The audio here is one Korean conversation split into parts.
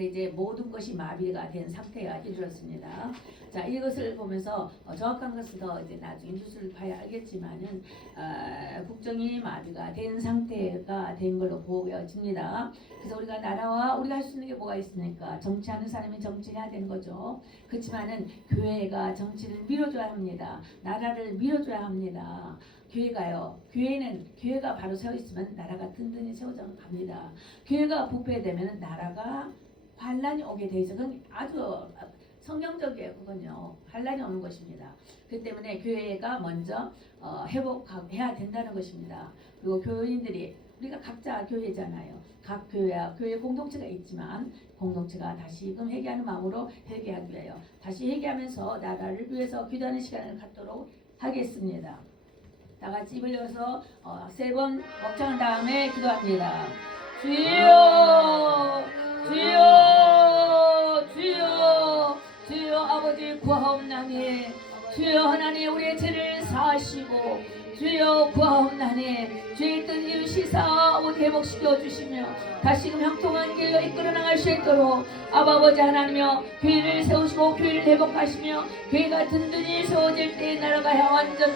근데 이제 모든 것이 마비가 된 상태가 이르렀습니다. 자, 이것을 보면서 정확한 것은 더 이제 나중에 뉴스를 봐야 알겠지만은 국정이 마비가 된 상태가 된 걸로 보여집니다. 그래서 우리가 나라와 우리가 할 수 있는 게 뭐가 있습니까? 정치하는 사람이 정치해야 되는 거죠. 그렇지만은 교회가 정치를 밀어줘야 합니다. 나라를 밀어줘야 합니다. 교회가 바로 세워 있으면 나라가 든든히 세워져 갑니다. 교회가 부패되면 나라가 환란이 오게 돼 있어. 그건 아주 성경적이에요. 그건요. 환란이 오는 것입니다. 그 때문에 교회가 먼저 회복해야 된다는 것입니다. 그리고 교인들이 우리가 각자 교회잖아요. 각 교회 공동체가 있지만 공동체가 다시금 회개하는 마음으로 회개하기 위하여 다시 회개하면서 나라를 위해서 기도하는 시간을 갖도록 하겠습니다. 다 같이 입을 열어서 3번 먹창한 다음에 기도합니다. 주여 주여 주여 주여 아버지 구하옵나니 주여 하나님 우리의 죄를 사하시고 주여 구하옵나니 죄의 뜬 이유 씻어 아버지 회복시켜 주시며 다시금 형통한 길로 이끌어 나갈 수 있도록 아버지 하나님여 교회를 세우시고 교회를 회복하시며 교회가 든든히 세워질 때 나라가 완전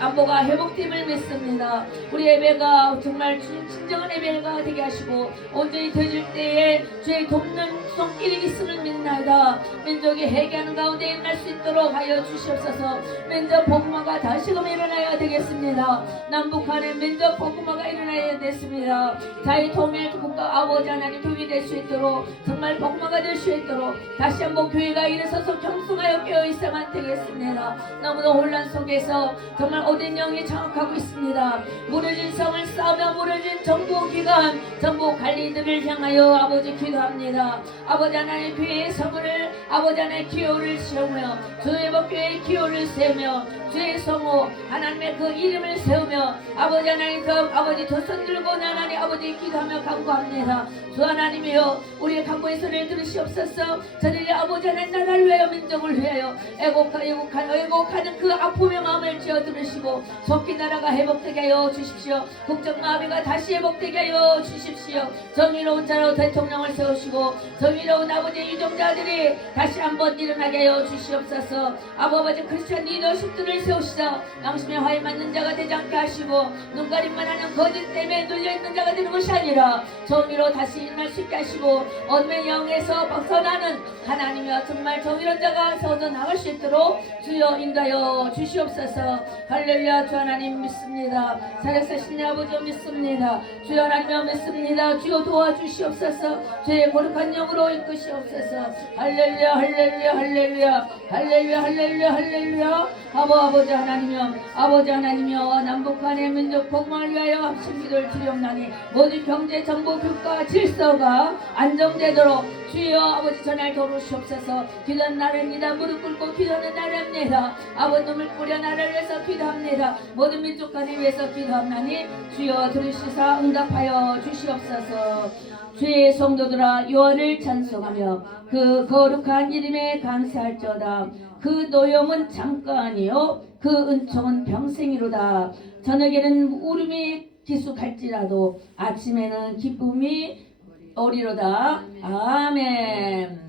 안보가 회복됨을 믿습니다. 우리 예배가 정말 진정한 예배가 되게 하시고 온전히 되질 때에 주의 돕는 손길이 있음을 믿나이다. 민족이 회개하는 가운데 일어날 수 있도록 하여 주시옵소서. 민족 복음화가 다시금 일어나야 되겠습니다. 남북한의 민족 복음화가 일어나야 됐습니다. 자유 통일 국가 아버지 하나님 교회 될 수 있도록 정말 복음화가 될 수 있도록 다시 한번 교회가 일어서서 경성하여 깨어있어야만 되겠습니다. 너무나 혼란 속에서 정말 오랜 영이 장악하고 있습니다. 무너진 성을 쌓으며 무너진 정부기관 정부 관리들을 향하여 아버지 기도합니다. 아버지 하나님 교회의 성을 아버지 하나님 기호를 세우며 주의 법교회의 기호를 세우며 주의 성호 하나님의 그 이름을 세우며 아버지 하나님 그 아버지 두 손 들고 하나님 아버지 기도하며 간구합니다. 주 하나님이여 우리의 간구의 소리를 들으시옵소서. 저들이 아버지 하나님 나라를 위하여 민족을 위하여 애곡하는 그 아픔의 마음을 지어 들으시고 속히 나라가 회복되게 하여 주십시오. 국정 마비가 다시 회복되게 하여 주십시오. 정의로운 자로 대통령을 세우시고 정의로운 아버지 유정자들이 다시 한번 일어나게 하여 주시옵소서. 아버지 크리스찬 리더십들을 세우시자 양심에 화에 맞는 자가 되지 않게 하시고 눈가림만 하는 거짓 때문에 눌려있는 자가 되는 것이 아니라 정의로 다시 일어날 수 있게 하시고 어둠의 영에서 벗어나는 하나님이여 정말 정의로운 자가 세워져 나갈 수 있도록 주여 인도하여 주시옵소서. 할렐루야. 주 하나님 믿습니다. 살아계신 아버지 믿습니다. 주여 하나님 믿습니다. 주여 도와주시옵소서. 주의 거룩한 영으로 이끄시옵소서. 할렐루야 할렐루야 할렐루야 할렐루야 할렐루야 할렐루야. 아버지 하나님이여 남북한의 민족 복음을 위하여 합심기도를 드리옵나니 모든 경제 정보 국가 질서가 안정되도록 주여 아버지 전할 도우시옵소서. 기도하는 나라입니다. 무릎 꿇고 기도하는 나라입니다. 아버지 눈물 뿌려 나라를 위해서 기도합니다. 모든 민족 간에 위해서 기도합나니 주여 들으시사 응답하여 주시옵소서. 주의 성도들아 여호와를 찬송하며 그 거룩한 이름에 감사할지어다. 그 노염은 잠깐이요 그 은총은 평생이로다. 저녁에는 울음이 기숙할지라도 아침에는 기쁨이 오리로다. 아멘.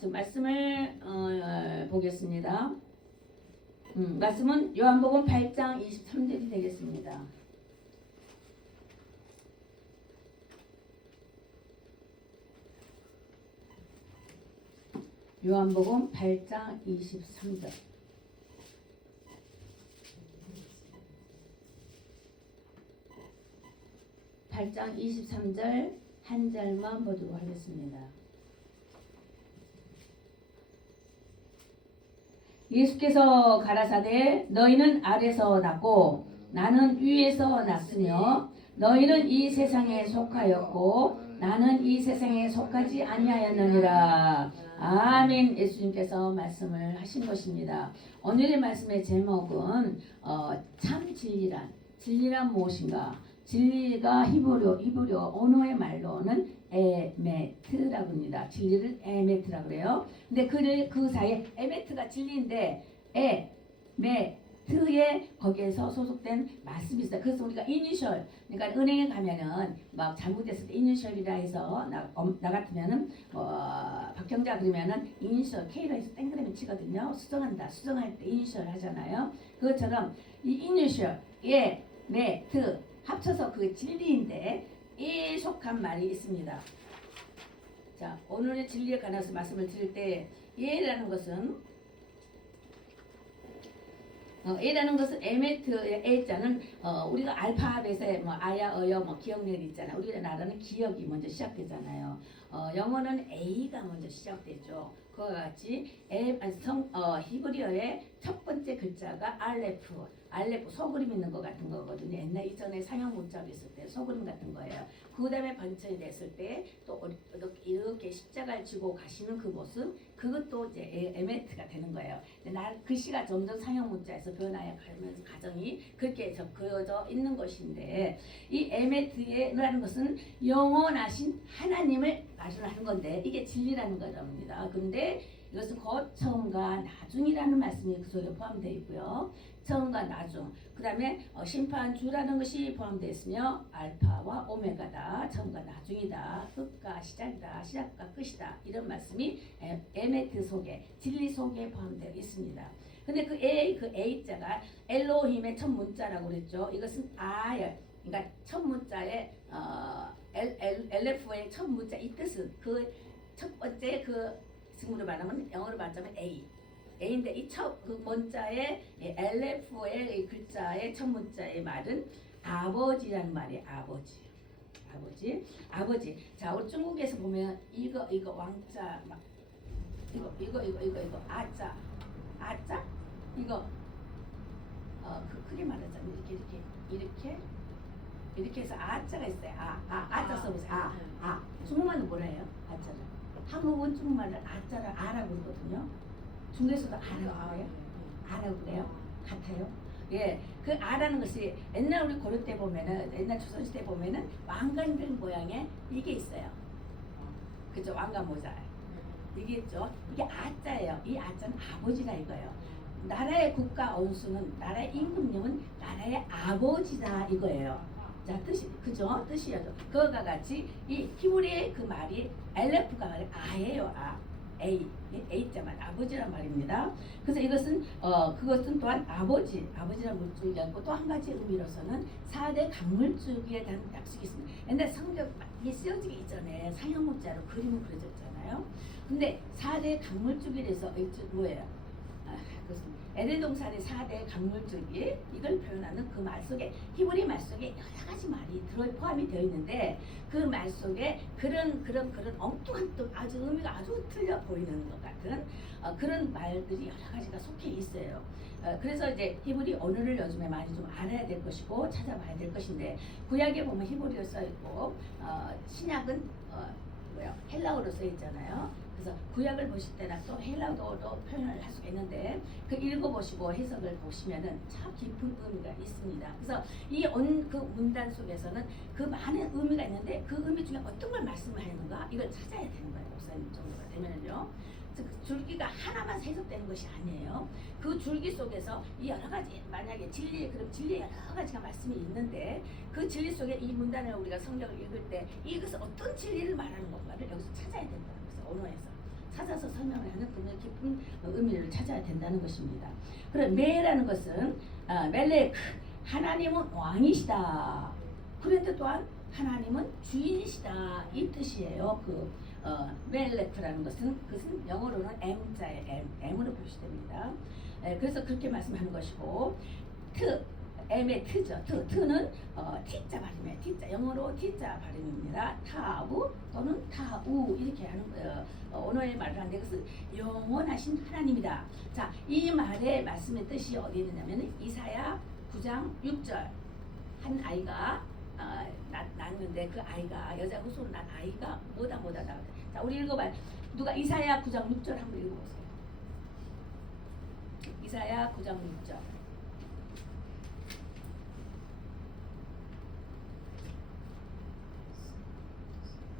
저 말씀을 보겠습니다. 말씀은 요한복음 8장 23절이 되겠습니다. 요한복음 8장 23절. (8장 23절) 한 절만 보도록 하겠습니다. 예수께서 가라사대 너희는 아래서 났고 나는 위에서 났으며 너희는 이 세상에 속하였고 나는 이 세상에 속하지 아니하였느니라. 아멘. 예수님께서 말씀을 하신 것입니다. 오늘의 말씀의 제목은 참 진리란 무엇인가? 진리가 히브리어 언어의 말로는 에메트라고 합니다. 진리를 에메트라고 그래요. 근데 그 사이에 에메트가 진리인데 트에 거기에서 소속된 말씀이 있어요. 그래서 우리가 이니셜, 그러니까 은행에 가면은 막 잘못됐을 때 이니셜이라 해서 나 같으면은 박경자 그러면은 이니셜 K로 해서 땡그라미 치거든요. 수정한다. 수정할 때 이니셜 하잖아요. 그것처럼 이 이니셜, 예, 네, 트 합쳐서 그 진리인데 이 속한 말이 있습니다. 자, 오늘의 진리에 관해서 말씀을 드릴 때 예라는 것은 A라는 것은 에메트의 A자는 우리가 알파벳에 뭐 아야 어여 뭐 기억력이 있잖아요. 우리나라는 기억이 먼저 시작되잖아요. 영어는 A가 먼저 시작되죠. 그와 같이 히브리어의 첫 번째 글자가 알레프 소그림 있는 것 같은 거거든요. 옛날 이전에 상형 문자로 있을 때 소그림 같은 거예요. 그 다음에 번천이 됐을 때 또 이렇게 십자가를 쥐고 가시는 그 모습, 그것도 이제 에메트가 되는 거예요. 글씨가 점점 상형 문자에서 변화해 가면서 가정이 그렇게 그어져 있는 것인데, 이 에메트라는 것은 영원하신 하나님을 말씀하는 건데 이게 진리라는 거랍니다. 근데 이것은 곧 처음과 나중이라는 말씀이 그 속에 포함되어 있고요. 처음과 나중, 그 다음에 심판주라는 것이 포함되어 있으며 알파와 오메가다, 처음과 나중이다, 끝과 시작이다, 시작과 끝이다, 이런 말씀이 에메트 속에, 진리 속에 포함되어 있습니다. 근데 그 A자가 엘로힘의 첫 문자라고 그랬죠. 이것은 아열, 그러니까 첫 문자의 LF의 첫 문자, 이 뜻은 그 첫 번째 그 승무로 말하면 영어로 말하자면 A인데 이 첫 그 문자의 LF의 글자의 첫 문자의 말은 아버지라는 말이에요. 아버지. 자, 우리 중국에서 보면 이거 왕자 막 이거 아자 이거 크게 말하자면 이렇게 해서 아자가 있어요. 아자 써보세요. 중국말은 뭐라 해요? 아자를. 한국은 중국말을 아라고 그러거든요. 중국에서도 아라고 그래요? 아라고 그래요? 같아요? 예, 그 아라는 것이 옛날 우리 고려 때 보면은, 옛날 조선시대 보면은 왕관들 모양의 이게 있어요. 그죠? 왕관 모자. 이게 있죠? 이게 아자예요. 이 아자는 아버지라 이거예요. 나라의 국가 원수는, 나라의 임금님은 나라의 아버지다 이거예요. 자, 그죠? 뜻이죠. 그거가 같이 이 히브리의 그 말이 엘레프가 말이 아예요. A자만 아버지란 말입니다. 그래서 이것은 그것은 또한 아버지란 물줄이 있고, 또 한 가지 의미로서는 4대 강물줄기에 대한 약속이 있습니다. 옛날 성경 쓰여지기 이전에 상형 문자로 그림을 그려졌잖아요. 근데 4대 강물줄기에 대해서 뭐예요? 그렇습니다. 에덴 동산의 4대 강물줄기, 이걸 표현하는 그 말 속에, 히브리 말 속에 여러 가지 말이 포함이 되어 있는데, 그 말 속에 그런 엉뚱한 또 아주 의미가 아주 틀려 보이는 것 같은 그런 말들이 여러 가지가 속해 있어요. 그래서 이제 히브리 언어를 요즘에 많이 좀 알아야 될 것이고 찾아봐야 될 것인데, 구약에 보면 히브리어 써 있고 신약은 헬라어로 써 있잖아요. 그래서 구약을 보실 때는 또 헬라어로 표현을 할 수가 있는데, 그 읽어보시고 해석을 보시면은 참 깊은 의미가 있습니다. 그래서 그 문단 속에서는 그 많은 의미가 있는데, 그 의미 중에 어떤 걸 말씀을 하는가, 이걸 찾아야 되는 거예요. 목사님 정도가 되면은요. 줄기가 하나만 해석되는 것이 아니에요. 그 줄기 속에서 이 여러 가지, 만약에 진리의 여러 가지가 말씀이 있는데, 그 진리 속에 이 문단을 우리가 성경을 읽을 때 이것은 어떤 진리를 말하는 건가를 여기서 찾아야 된다는 것을 언어에서 찾아서 설명을 하는 그런 깊은 의미를 찾아야 된다는 것입니다. 그럼 메라는 것은 멜렉, 하나님은 왕이시다. 그런데 또한 하나님은 주인이시다, 이 뜻이에요. 멜렉이라는 것은 영어로는 M자의 M으로 표시됩니다. 그래서 그렇게 말씀하는 것이고, M의 트죠. 트는 T자 발음이에요. T자, 영어로 T자 발음입니다. 타우 또는 타우 이렇게 하는 언어의 말을 하는데, 그것은 영원하신 하나님이다. 자, 이 말의 말씀의 뜻이 어디에 있느냐면 이사야 9장 6절, 한 아이가 낳았는데 그 아이가 여자 후손으로 난 아이가 뭐다 자, 우리 읽어봐요. 누가 이사야 9장 6절 한번 읽어보세요. 이사야 9장 6절.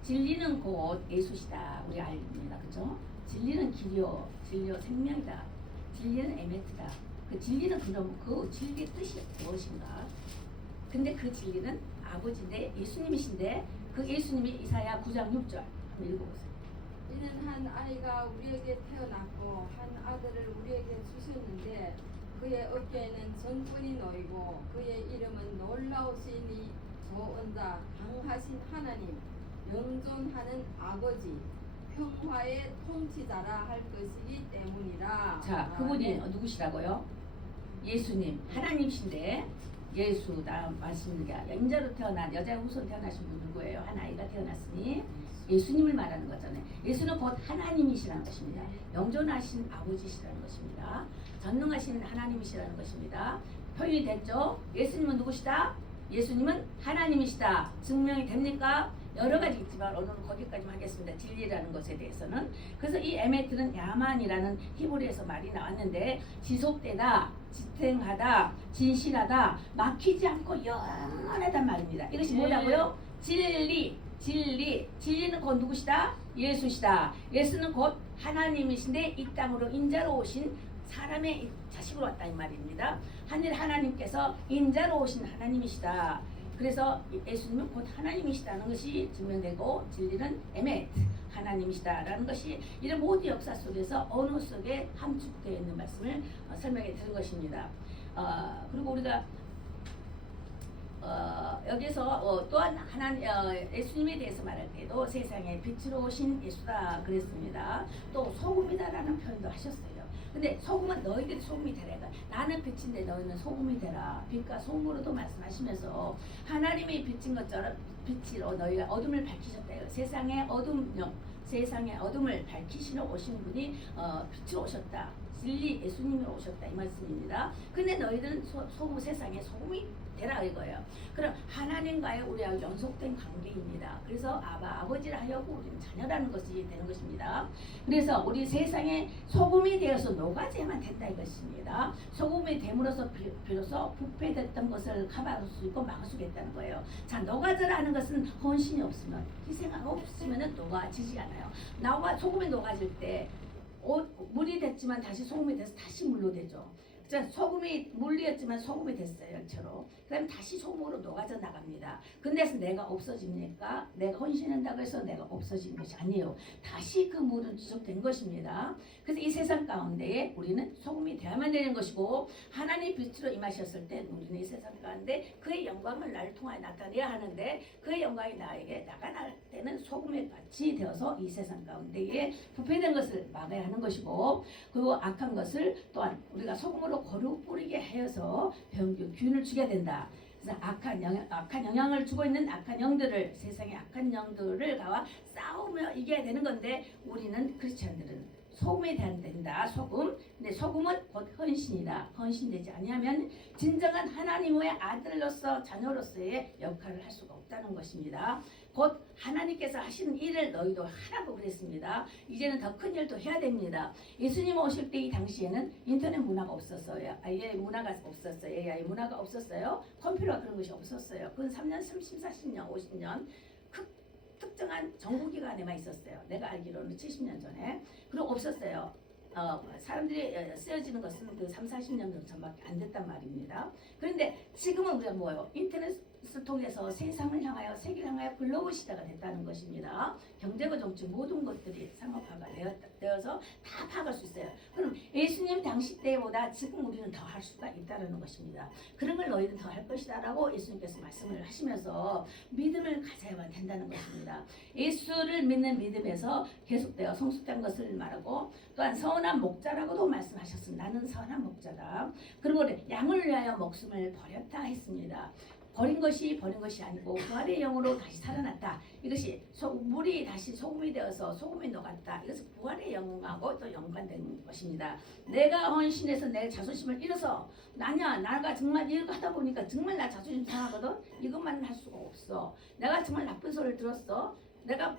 진리는 곧 예수시다. 우리 알입니다. 그죠? 진리는 길이요, 진리요 생명이다. 진리는 에메트다. 그 진리는 그럼 그 진리의 뜻이 무엇인가? 근데 그 진리는 아버지인데 예수님이신데 그 예수님이 이사야 9장 6절 한번 읽어보세요. 이는 한 아이가 우리에게 태어났고 한 아들을 우리에게 주셨는데 그의 어깨에는 전권이 놓이고 그의 이름은 놀라우시니 좋은자 강하신 하나님 영존하는 아버지 평화의 통치자라 할 것이기 때문이라. 자, 그분이 누구시라고요? 예수님, 하나님이신데 예수다 말씀입니다. 인자로 태어난 여자 후손 태어나신 분 누구예요? 한 아이가 태어났으니 예수님을 말하는 거잖아요. 예수는 곧 하나님이시라는 것입니다. 영존하신 아버지시라는 것입니다. 전능하신 하나님이시라는 것입니다. 표현이 됐죠? 예수님은 누구시다? 예수님은 하나님이시다. 증명이 됩니까? 여러 가지 있지만 오늘은 거기까지만 하겠습니다. 진리라는 것에 대해서는. 그래서 이 에메트는 야만이라는 히브리에서 말이 나왔는데 지속되다, 지탱하다, 진실하다, 막히지 않고 영원하단 말입니다. 이것이 뭐라고요? 진리. 진리는 곧 누구시다? 예수시다. 예수는 곧 하나님이신데 이 땅으로 인자로 오신 사람의 자식으로 왔다 이 말입니다. 하늘 하나님께서 인자로 오신 하나님이시다. 그래서 예수님은 곧 하나님이시다는 것이 증명되고 진리는 에메트 하나님이시다라는 것이 이런 모든 역사 속에서 언어 속에 함축되어 있는 말씀을 설명해 드린 것입니다. 그리고 우리가 여기서 또한 예수님에 대해서 말할 때도 세상에 빛으로 오신 예수다 그랬습니다. 또 소금이다라는 표현도 하셨어요. 근데 소금은 너희들이 소금이 되라. 나는 빛인데 너희는 소금이 되라. 빛과 소금으로도 말씀하시면서 하나님이 빛인 것처럼 빛으로 너희가 어둠을 밝히셨다. 세상의 어둠을 밝히시러 오신 분이 빛으로 오셨다. 진리 예수님이 오셨다 이 말씀입니다. 근데 너희들은 소금 세상에 소금이 되라 이거예요. 그럼 하나님과의 우리와 연속된 관계입니다. 그래서 아버지라 하여고 우리는 자녀라는 것이 되는 것입니다. 그래서 우리 세상에 소금이 되어서 녹아져야만 된다 이것입니다. 소금이 됨으로써 비로소 부패됐던 것을 커버할 수 있고 막을 수 있다는 거예요. 자, 녹아져라는 것은 헌신이 없으면 희생가 없으면 녹아지지 않아요. 소금이 녹아질 때 물이 됐지만 다시 소금이 돼서 다시 물로 되죠. 자, 소금이 물이었지만 소금이 됐어요. 열처럼. 그다음에 다시 소금으로 녹아져 나갑니다. 근데 내가 없어집니까? 내가 헌신한다고 해서 내가 없어진 것이 아니에요. 다시 그 물은 지속된 것입니다. 그래서 이 세상 가운데 우리는 소금이 되어야만 되는 것이고 하나님 빛으로 임하셨을 때 우리는 이 세상 가운데 그의 영광을 나를 통하여 나타내야 하는데 그의 영광이 나에게 나타날 때는 소금의 같이 되어서 이 세상 가운데에 부패된 것을 막아야 하는 것이고 그리고 악한 것을 또한 우리가 소금으로 거룩 뿌리게 하여서 균을 주게 된다. 그래서 악한 영향을 주고 있는 악한 영들을 세상의 악한 영들을 가와 싸우며 이겨야 되는 건데 우리는 크리스찬들은 소금에 대한 된다. 소금. 근데 소금은 곧 헌신이다. 헌신되지 아니하면 진정한 하나님의 아들로서 자녀로서의 역할을 할 수가 없다는 것입니다. 곧 하나님께서 하시는 일을 너희도 하라고 그랬습니다. 이제는 더 큰 일도 해야 됩니다. 예수님 오실 때 이 당시에는 인터넷 문화가 없었어요. AI 문화가 없었어요. AI 문화가 없었어요. 컴퓨터가 그런 것이 없었어요. 그건 3년, 30, 40년, 50년 특정한 정부기관에만 있었어요. 내가 알기로는 70년 전에. 그리고 없었어요. 사람들이 쓰여지는 것은 그 3, 40년 전밖에 안 됐단 말입니다. 그런데 지금은 우리가 뭐예요? 인터넷을 통해서 세상을 향하여 세계를 향하여 글로벌 시대가 됐다는 것입니다. 경제와 정치 모든 것들이 상업화가 되어서 다 파악할 수 있어요. 그럼 예수님 당시 때보다 지금 우리는 더 할 수가 있다는 것입니다. 그런 걸 너희는 더 할 것이다 라고 예수님께서 말씀을 하시면서 믿음을 가져야만 된다는 것입니다. 예수를 믿는 믿음에서 계속되어 성숙된 것을 말하고 또한 선한 목자라고도 말씀하셨습니다. 나는 선한 목자다. 그리고 양을 위하여 목숨을 버렸다 했습니다. 버린 것이 아니고 부활의 영으로 다시 살아났다. 이것이 물이 다시 소금이 되어서 소금이 녹았다. 이것은 부활의 영하고 또 연관된 것입니다. 내가 헌신해서 내 자존심을 잃어서 나가 정말 이거 하다 보니까 정말 나 자존심 상하거든. 이것만 할 수가 없어. 내가 정말 나쁜 소리를 들었어. 내가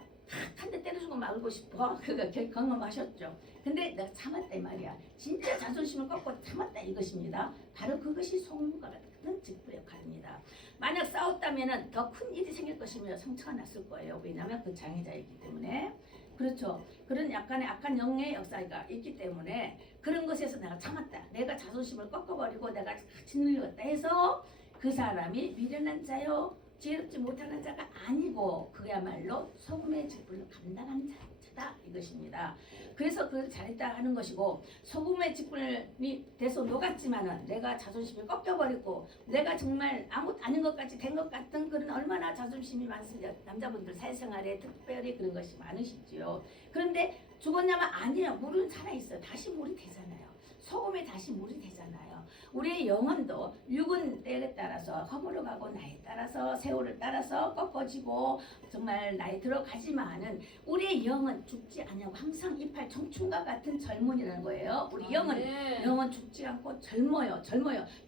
한 대 때려주고 말고 싶어. 그거 경험하셨죠. 근데 내가 참았다 이 말이야. 진짜 자존심을 꺾고 참았다 이것입니다. 바로 그것이 소금과 같은 직분 역할입니다. 만약 싸웠다면 더 큰 일이 생길 것이며 상처가 났을 거예요. 왜냐하면 그 장애자이기 때문에. 그렇죠. 그런 약간의 악한 영의 역사가 있기 때문에 그런 것에서 내가 참았다. 내가 자존심을 꺾어버리고 내가 짓눌렸다 해서 그 사람이 미련한 자요 지혜롭지 못하는 자가 아니고 그야말로 소금의 직분을 감당한 자다 이것입니다. 그래서 그 잘했다 하는 것이고 소금의 직분이 돼서 녹았지만은 내가 자존심이 꺾여버리고 내가 정말 아무것도 아닌 것 같이 된 것 같은 그런 얼마나 자존심이 많습니다. 남자분들 사회생활에 특별히 그런 것이 많으시지요. 그런데 죽었냐면 아니에요. 물은 살아있어요. 다시 물이 되잖아요. 소금이 다시 물이 되잖아요. 우리의 영혼도 육은 때에 따라서 허물어가고 나이에 따라서 세월을 따라서 꺾어지고 정말 나이 들어가지만은 우리의 영은 죽지 않냐고 항상 이팔 청춘과 같은 젊은이라는 거예요. 우리 영은 죽지 않고 젊어요.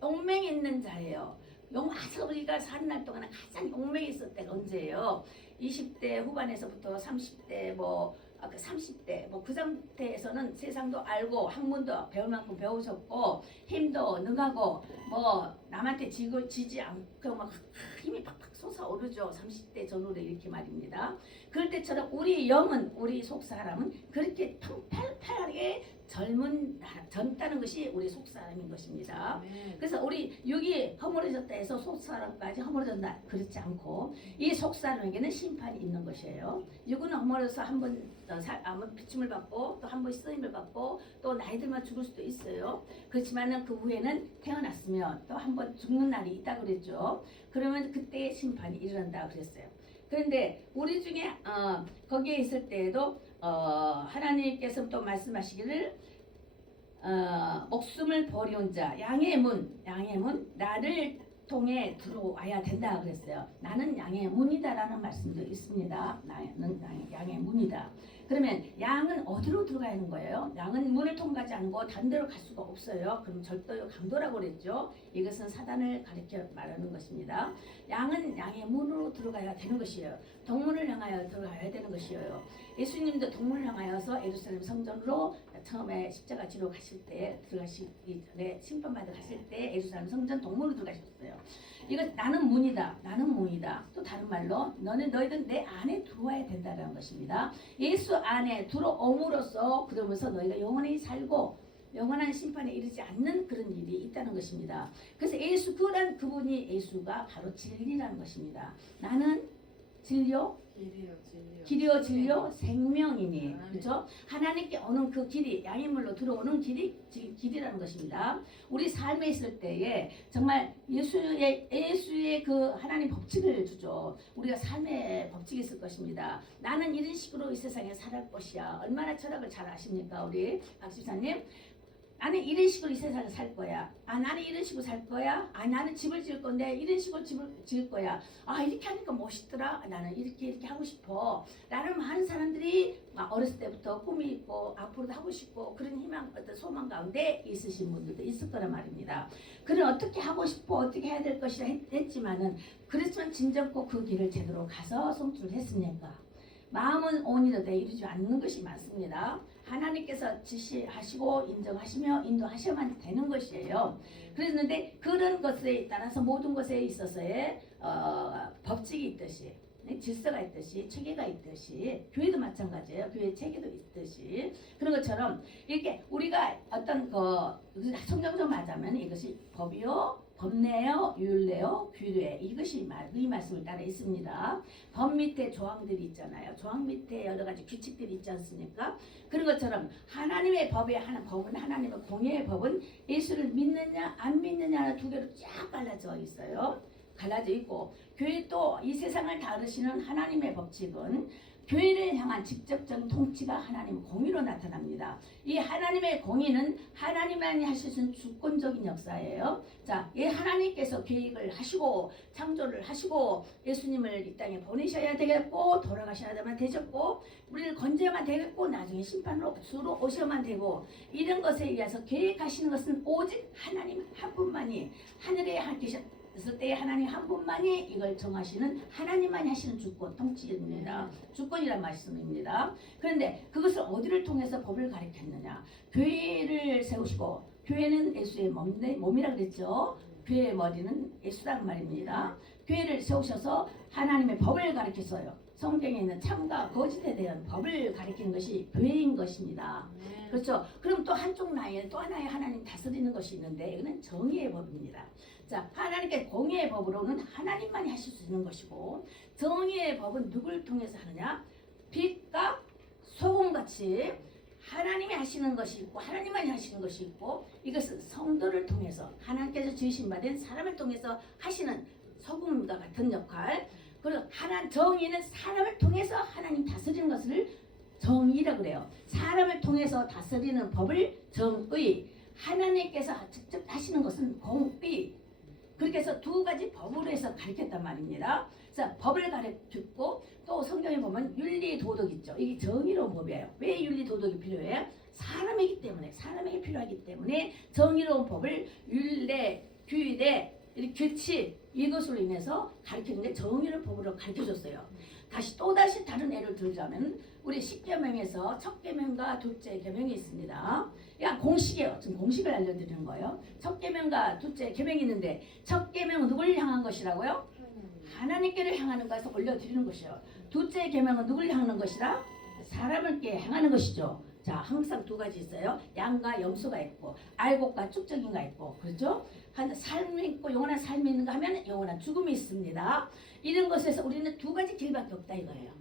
용맹 있는 자예요. 아서 우리가 사는 날 동안 가장 용맹이 있을 때가 언제예요? 20대 후반에서부터 30대 그 30대 그 상태에서는 세상도 알고 학문도 배울 만큼 배우셨고 힘도 능하고 남한테 지지 않고 막 힘이 팍팍 솟아오르죠. 30대 전후로 이렇게 말입니다. 그럴 때처럼 우리 영은 우리 속 사람은 그렇게 팔팔하게 젊다는 것이 우리 속 사람인 것입니다. 그래서 우리 육이 허물어졌다 해서 속 사람까지 허물어졌다 그렇지 않고 이 속 사람에게는 심판이 있는 것이에요. 육은 허물어서 한번 비침을 받고 또 한 번 쓰임을 받고 또 나이 들면 죽을 수도 있어요. 그렇지만은 그 후에는 태어났으면 또 한 번 죽는 날이 있다 그랬죠. 그러면 그때 심판이 일어난다 그랬어요. 그런데 우리 중에 거기에 있을 때에도 하나님께서 또 말씀하시기를 목숨을 버려온 자 양의 문 나를 통해 들어와야 된다 그랬어요. 나는 양의 문이다라는 말씀도 있습니다. 나는 양의 문이다. 그러면 양은 어디로 들어가야 하는 거예요? 양은 문을 통과하지 않고 다른 데로 갈 수가 없어요. 그럼 절도요 강도라고 그랬죠. 이것은 사단을 가리켜 말하는 것입니다. 양은 양의 문으로 들어가야 되는 것이에요. 동문을 향하여 들어가야 되는 것이에요. 예수님도 동문을 향하여서 예루살렘 성전으로 처음에 십자가 지러 가실 때 들어가시기 전에 심판받아 가실 때 예루살렘 성전 동문으로 들어가셨어요. 이거 나는 문이다. 또 다른 말로 너희들 내 안에 들어와야 된다는 것입니다. 예수 안에 들어옴으로써 그러면서 너희가 영원히 살고 영원한 심판에 이르지 않는 그런 일이 있다는 것입니다. 그래서 그분이 예수가 바로 진리라는 것입니다. 나는 길이요 진리요 생명이니 그렇죠? 하나님께 오는 그 길이 양인물로 들어오는 길이라는 것입니다. 우리 삶에 있을 때에 정말 예수의 그 하나님 법칙을 주죠. 우리가 삶의 법칙이 있을 것입니다. 나는 이런 식으로 이 세상에 살할 것이야. 얼마나 철학을 잘 아십니까 우리 박 집사님? 나는 이런 식으로 이 세상을 살 거야. 나는 이런 식으로 살 거야. 나는 집을 지을 건데 이런 식으로 집을 지을 거야. 이렇게 하니까 멋있더라. 나는 이렇게 하고 싶어. 라는 많은 사람들이 어렸을 때부터 꿈이 있고 앞으로도 하고 싶고 그런 희망, 어떤 소망 가운데 있으신 분들도 있을 거란 말입니다. 그는 어떻게 하고 싶어, 어떻게 해야 될 것이라 했지만은 그렇지만 진정 꼭 그 길을 제대로 가서 성취를 했습니까? 마음은 온이로되 이루지 않는 것이 많습니다. 하나님께서 지시하시고 인정하시며 인도하셔야만 되는 것이에요. 그랬는데 그런 것에 따라서 모든 것에 있어서의 법칙이 있듯이 질서가 있듯이 체계가 있듯이 교회도 마찬가지예요. 교회 체계도 있듯이 그런 것처럼 이렇게 우리가 어떤 성경적으로 말하자면 이것이 법이요 법례요, 율례요, 규례 이것이 이 말씀을 따라 있습니다. 법 밑에 조항들이 있잖아요. 조항 밑에 여러 가지 규칙들이 있지 않습니까? 그런 것처럼 하나님의 법은 하나님의 공예의 법은 예수를 믿느냐 안 믿느냐 두 개로 쫙 갈라져 있어요. 갈라져 있고 교회 또 이 세상을 다루시는 하나님의 법칙은 교회를 향한 직접적인 통치가 하나님의 공의로 나타납니다. 이 하나님의 공의는 하나님만이 하실 수 있는 주권적인 역사예요. 자, 이 하나님께서 계획을 하시고 창조를 하시고 예수님을 이 땅에 보내셔야 되겠고 돌아가셔야만 되셨고 우리를 건져야만 되겠고 나중에 심판으로 주로 오셔야만 되고 이런 것에 의해서 계획하시는 것은 오직 하나님 한 분만이 하늘에 계셨을 때 하나님 한 분만이 이걸 정하시는 하나님만이 하시는 주권 통치입니다. 주권이란 말씀입니다. 그런데 그것을 어디를 통해서 법을 가리켰느냐? 교회를 세우시고 교회는 예수의 몸이라 그랬죠. 교회의 머리는 예수란 말입니다. 교회를 세우셔서 하나님의 법을 가르쳤어요. 성경에 있는 참과 거짓에 대한 법을 가르치는 것이 교회인 것입니다. 그렇죠. 그럼 또 한쪽 나이에 또 하나의 하나님 다스리는 것이 있는데 이거는 정의의 법입니다. 자, 하나님께 공의의 법으로는 하나님만이 하실 수 있는 것이고 정의의 법은 누굴 통해서 하느냐? 빛과 소금같이 하나님이 하시는 것이 있고 하나님만이 하시는 것이 있고 이것은 성도를 통해서 하나님께서 지으신 바된 사람을 통해서 하시는 소금과 같은 역할. 그리고 정의는 사람을 통해서 하나님 다스리는 것을 정의라고 그래요. 사람을 통해서 다스리는 법을 정의, 하나님께서 직접 하시는 것은 공의. 그렇게 해서 두 가지 법으로 해서 가르쳤단 말입니다. 그래서 법을 가르쳤고 또 성경에 보면 윤리 도덕 있죠. 이게 정의로운 법이에요. 왜 윤리 도덕이 필요해요? 사람이기 때문에, 사람에게 필요하기 때문에 정의로운 법을 율례, 규례, 규칙 이것으로 인해서 가르치는 게 정의로운 법으로 가르쳐줬어요. 또다시 다른 예를 들자면 우리 10계명에서 첫 계명과 둘째 계명이 있습니다. 그냥 공식이에요. 지금 공식을 알려드리는 거예요. 첫 계명과 둘째 계명이 있는데 첫 계명은 누굴 향한 것이라고요? 하나님께를 향하는 것에서 올려드리는 것이요. 둘째 계명은 누굴 향하는 것이라? 사람을께 향하는 것이죠. 자, 항상 두 가지 있어요. 양과 염소가 있고 알곡과 축적인가 있고 그렇죠? 한 삶이 있고 영원한 삶이 있는가 하면 영원한 죽음이 있습니다. 이런 것에서 우리는 두 가지 길밖에 없다 이거예요.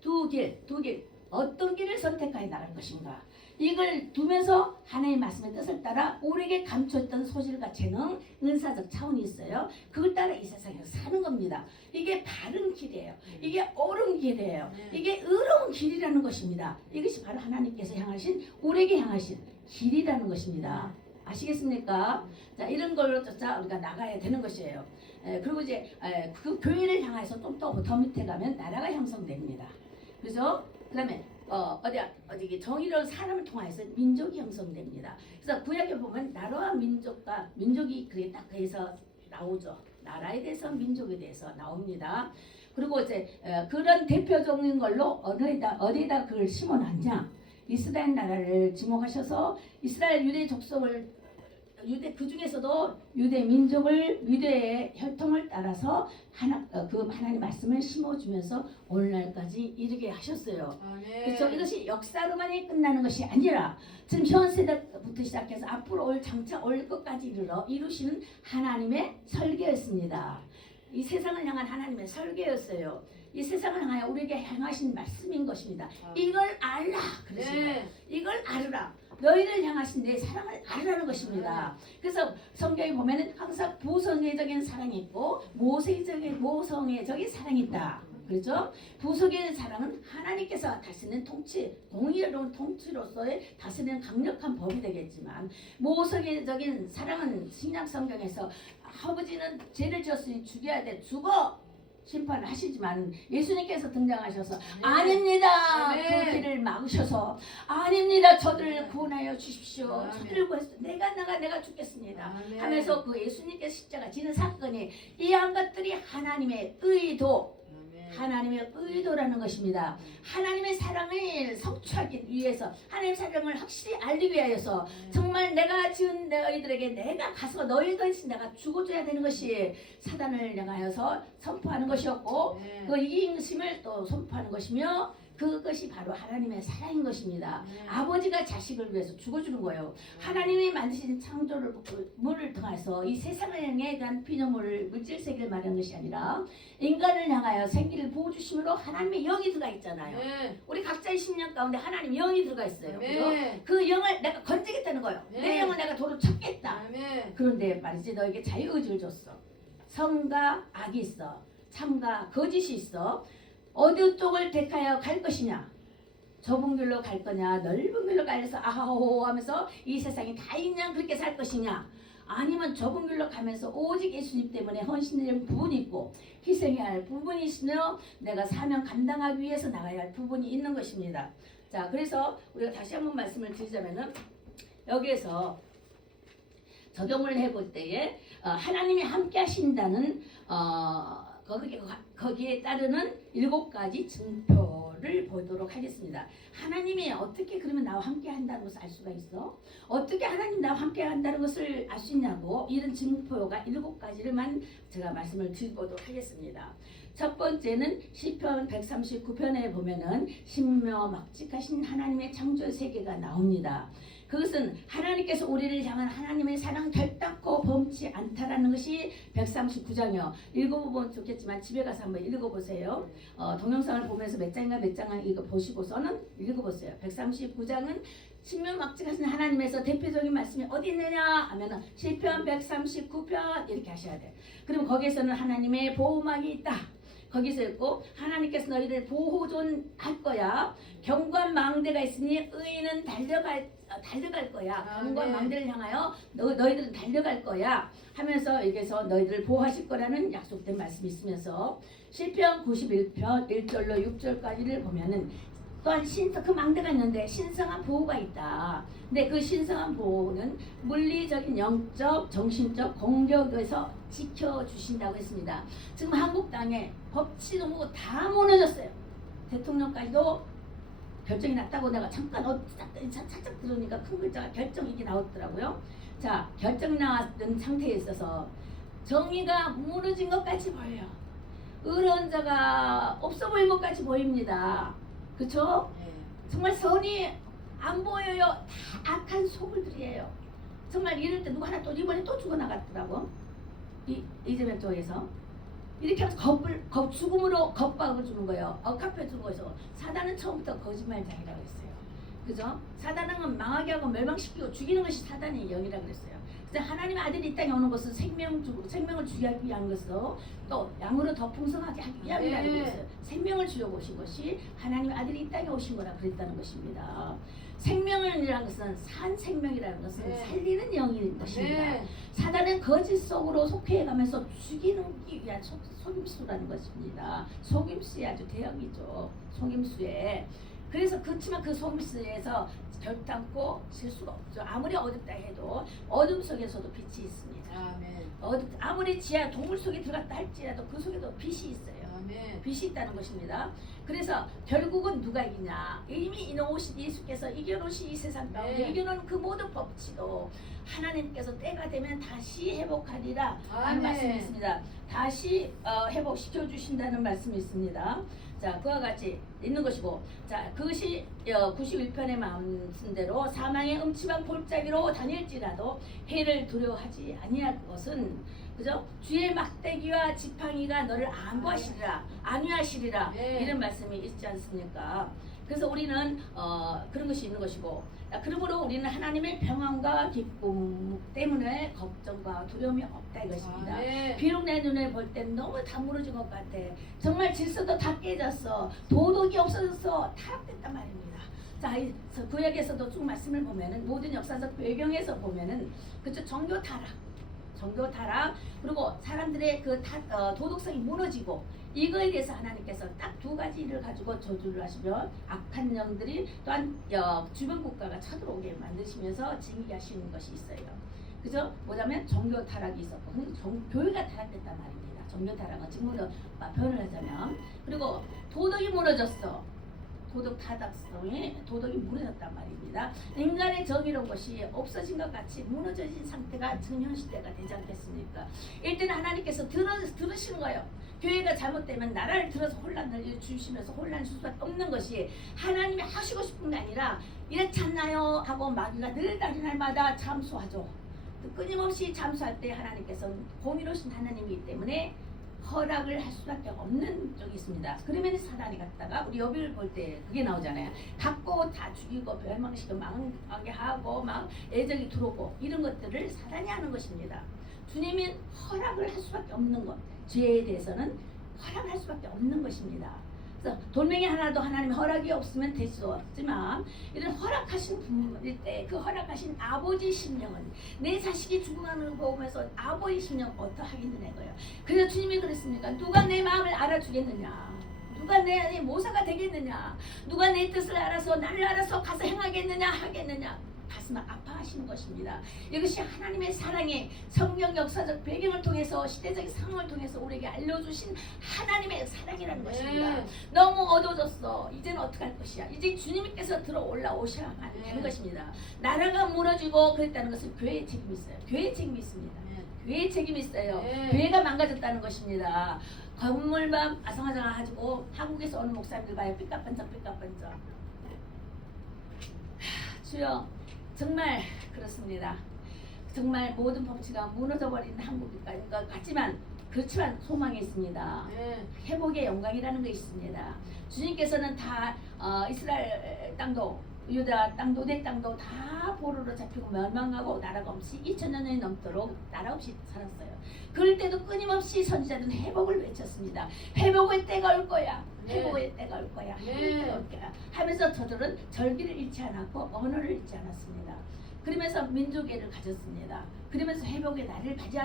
두 길. 어떤 길을 선택하여 나갈 것인가. 이걸 두면서 하나님의 말씀의 뜻을 따라 우리에게 감췄던 소질과 재능, 은사적 차원이 있어요. 그걸 따라 이 세상에서 사는 겁니다. 이게 바른 길이에요. 이게 옳은 길이에요. 이게 의로운 길이라는 것입니다. 이것이 바로 하나님께서 향하신 우리에게 향하신 길이라는 것입니다. 아시겠습니까? 자, 이런 걸로 쫓아 우리가 나가야 되는 것이에요. 그리고 이제 그 교회를 향해서 좀 더 밑에 가면 나라가 형성됩니다. 그죠? 그다음에 어디 정의로운 사람을 통해서 민족이 형성됩니다. 그래서 구약에 보면 나라와 민족이 그게 딱 해서 나오죠. 나라에 대해서 민족에 대해서 나옵니다. 그리고 이제 그런 대표적인 걸로 어디에다 그걸 심어놨냐? 이스라엘 나라를 지목하셔서 이스라엘 유대 족속을 그 중에서도 유대 민족을 유대의 혈통을 따라서 하나님 말씀을 심어주면서 오늘날까지 이르게 하셨어요. 그렇죠? 이것이 역사로만이 끝나는 것이 아니라 지금 현 세대부터 시작해서 앞으로 장차 올 것까지 이루시는 하나님의 설계였습니다. 이 세상을 향한 하나님의 설계였어요. 이 세상을 향하여 우리에게 향하신 말씀인 것입니다. 이걸 알라 그러시면 이걸 알으라. 너희를 향하신 내 사랑을 알으라는 것입니다. 그래서 성경에 보면은 항상 부성애적인 사랑이 있고 모성애적인 사랑이 있다. 그렇죠? 부성애적인 사랑은 하나님께서 다스리는 통치, 공의로운 통치로서의 다스리는 강력한 법이 되겠지만 모성애적인 사랑은 신약 성경에서 아버지는 죄를 지었으니 죽여야 돼. 죽어! 심판을 하시지만 예수님께서 등장하셔서 아닙니다. 그 길을 막으셔서 아닙니다. 저들을 구원하여 주십시오. 저들을 구해서 내가 죽겠습니다. 하면서 그 예수님께서 십자가 지는 사건이 이한 것들이 하나님의 의도라는 것입니다. 하나님의 사랑을 성취하기 위해서 하나님의 사랑을 확실히 알리기 위하여서 정말 내가 지은 너희들에게 내가 가서 너희 대신 내가 죽어줘야 되는 것이 사단을 향하여서 선포하는 것이었고 그 이기심을 또 선포하는 것이며 그것이 바로 하나님의 사랑인 것입니다. 아버지가 자식을 위해서 죽어주는 거예요. 하나님이 만드신 창조물을 통해서 이 세상을 향해 대한 피조물 물질 세계를 말하는 것이 아니라 인간을 향하여 생기를 부어주심으로 하나님의 영이 들어가 있잖아요. 우리 각자의 심령 가운데 하나님의 영이 들어가 있어요. 그 영을 내가 건지겠다는 거예요. 내 영을 내가 도로 찾겠다. 그런데 말이지 너에게 자유의지를 줬어. 성과 악이 있어. 참과 거짓이 있어. 어느 쪽을 택하여 갈 것이냐? 좁은 길로 갈 거냐? 넓은 길로 가서 아하호 하면서 이 세상이 다 있냐 그렇게 살 것이냐? 아니면 좁은 길로 가면서 오직 예수님 때문에 헌신되는 부분이 있고 희생해야 할 부분이 있으며 내가 사명 감당하기 위해서 나가야 할 부분이 있는 것입니다. 자, 그래서 우리가 다시 한번 말씀을 드리자면은 여기에서 적용을 해볼 때에 하나님이 함께 하신다는 거기에 따르는 7가지 증표를 보도록 하겠습니다. 하나님이 어떻게 그러면 나와 함께 한다는 것을 알 수가 있어? 어떻게 하나님 나와 함께 한다는 것을 알 수 있냐고 이런 증표가 7가지를만 제가 말씀을 드리도록 하겠습니다. 첫 번째는 시편 139편에 보면은 신묘막직하신 하나님의 창조 세계가 나옵니다. 그것은 하나님께서 우리를 향한 하나님의 사랑 결단코 범치 않다라는 것이 139장이요. 읽어보면 좋겠지만 집에 가서 한번 읽어보세요. 동영상을 보면서 몇 장인가 몇 장을 읽어보시고서는 읽어보세요. 139장은 신묘막직하신 하나님에서 대표적인 말씀이 어디 있느냐 하면은 시편 139편 이렇게 하셔야 돼요. 그럼 거기에서는 하나님의 보호막이 있다. 거기서 있고 하나님께서 너희를 보호존할 거야. 경관 망대가 있으니 의인은 달려갈 거야. 경관 망대를 향하여 너희들은 달려갈 거야 하면서 여기서 너희들을 보호하실 거라는 약속된 말씀이 있으면서 시편 91편 1절로 6절까지를 보면은 또한 그 망대가 있는데 신성한 보호가 있다. 근데 그 신성한 보호는 물리적인, 영적, 정신적 공격에서 지켜주신다고 했습니다. 지금 한국 땅에 법치도 뭐고 다 무너졌어요. 대통령까지도 결정이 났다고 내가 잠깐 살짝 들으니까 큰 글자가 결정 이게 나왔더라고요. 자, 결정이 나왔던 상태에 있어서 정의가 무너진 것 같이 보여요. 의로운 자가 없어 보인 것 같이 보입니다. 그쵸? 정말 선이 안 보여요. 다 악한 소굴들이에요. 정말 이럴 때 누가 하나 또 이번에 또 죽어나갔더라고. 이재명 쪽에서 이렇게 하면서 죽음으로 겁박을 주는 거예요. 억압해 주는 거예요. 사단은 처음부터 거짓말장이라고 했어요. 그죠? 사단은 망하게 하고 멸망시키고 죽이는 것이 사단의 영이라고 그랬어요. 그래서 하나님의 아들이 이 땅에 오는 것은 생명을 주기 위한 것으로 또 양으로 더 풍성하게 하기 위함이라고 그랬어요. 생명을 주려고 오신 것이 하나님의 아들이 이 땅에 오신 거라 그랬다는 것입니다. 생명이라는 것은 산 생명이라는 것은 살리는 영인 것입니다. 사단은 거짓 속으로 속해가면서 죽이기 위한 속임수라는 것입니다. 속임수의 아주 대형이죠. 속임수에. 그래서 그렇지만 그 속임수에서 결단코 질 수가 없죠. 아무리 어둡다 해도 어둠 속에서도 빛이 있습니다. 아무리 지하 동물 속에 들어갔다 할지라도 그 속에도 빛이 있어요. 빛이 있다는 것입니다. 그래서 결국은 누가 이기냐? 이미 이노오신 예수께서 이겨놓으신 이 세상 가운데 이겨놓은 그 모든 법치도 하나님께서 때가 되면 다시 회복하리라 하는 말씀이 있습니다. 다시 회복시켜 주신다는 말씀이 있습니다. 자, 그와 같이 있는 것이고, 자, 그것이 91편의 말씀대로 사망의 음침한 골짜기로 다닐지라도 해를 두려워하지 아니할 것은, 그죠? 주의 막대기와 지팡이가 너를 안위하시리라 이런 말씀이 있지 않습니까? 그래서 우리는 그런 것이 있는 것이고, 그러므로 우리는 하나님의 평안과 기쁨 때문에 걱정과 두려움이 없다 이것입니다. 비록 내 눈에 볼 땐 너무 다 무너진 것 같아. 정말 질서도 다 깨졌어. 도덕이 없어져서 타락됐단 말입니다. 자, 구약에서도 쭉 말씀을 보면은 모든 역사적 배경에서 보면은 그죠? 종교 타락 그리고 사람들의 그 도덕성이 무너지고 이거에 대해서 하나님께서 딱 두 가지 일을 가지고 저주를 하시면 악한 영들이 또한 주변 국가가 쳐들어오게 만드시면서 징계 하시는 것이 있어요. 그죠? 뭐냐면 종교 타락이 있었고 교회가 타락됐단 말입니다. 종교 타락은 지금으로 표현을 하자면 그리고 도덕이 무너졌어. 도덕이 무너졌단 말입니다. 인간의 정의로운 것이 없어진 것 같이 무너져진 상태가 지금 현 시대가 되지 않겠습니까? 일단 하나님께서 들으시는 거예요. 교회가 잘못되면 나라를 들어서 혼란을 주시면서 혼란을 줄 수밖에 없는 것이 하나님이 하시고 싶은 게 아니라 이렇지 않나요? 하고 마귀가 늘 날마다 잠수하죠. 끊임없이 잠수할 때 하나님께서는 공의로우신 하나님이기 때문에 허락을 할 수밖에 없는 쪽이 있습니다. 그러면 사단이 갔다가 우리 여비를 볼 때 그게 나오잖아요. 갖고 다 죽이고 멸망시키고 망하게 하고 막 애정이 들어오고 이런 것들을 사단이 하는 것입니다. 주님은 허락을 할 수밖에 없는 것. 죄에 대해서는 허락할 수밖에 없는 것입니다. 그래서 돌멩이 하나도 하나님의 허락이 없으면 될 수 없지만 이런 허락하신 분일 때 그 허락하신 아버지 심령은 내 자식이 죽어가는 거 보면서 아버지 심령 어떠하겠느냐 이거예요. 그래서 주님이 그랬습니까? 누가 내 마음을 알아주겠느냐? 누가 내 모사가 되겠느냐? 누가 내 뜻을 알아서 나를 알아서 가서 행하겠느냐 하겠느냐? 가슴을 아파하시는 것입니다. 이것이 하나님의 사랑의 성경 역사적 배경을 통해서 시대적 상황을 통해서 우리에게 알려주신 하나님의 사랑이라는 것입니다. 너무 어두워졌어. 이제는 어떻게 할 것이야? 이제 주님께서 올라오셔야만 되는 것입니다. 나라가 무너지고 그랬다는 것은 교회의 책임이 있어요. 교회의 책임이 있습니다. 교회의 책임이 있어요. 네. 교회가 망가졌다는 것입니다. 건물만 아성아성해가지고 한국에서 오는 목사님들 봐요. 삐까뻔쩍 삐까뻔쩍. 주여 정말 그렇습니다. 정말 모든 법치가 무너져버린 한국인 것 같지만 그렇지만 소망이 있습니다. 네. 회복의 영광이라는 것이 있습니다. 주님께서는 다 이스라엘 땅도 유다 땅도 내 땅도 다 포로로 잡히고 멸망하고 나라가 없이 2000년이 넘도록 나라 없이 살았어요. 그럴 때도 끊임없이 선지자들은 회복을 외쳤습니다. 회복의 때가 올 거야. 네. 회복의 때가 올 거야. 네. 회복의 때가 올 거야. 하면서 저들은 절기를 잃지 않았고 언어를 잃지 않았습니다. 그러면서 민족애를 가졌습니다. 그러면서 회복의 날을 맞이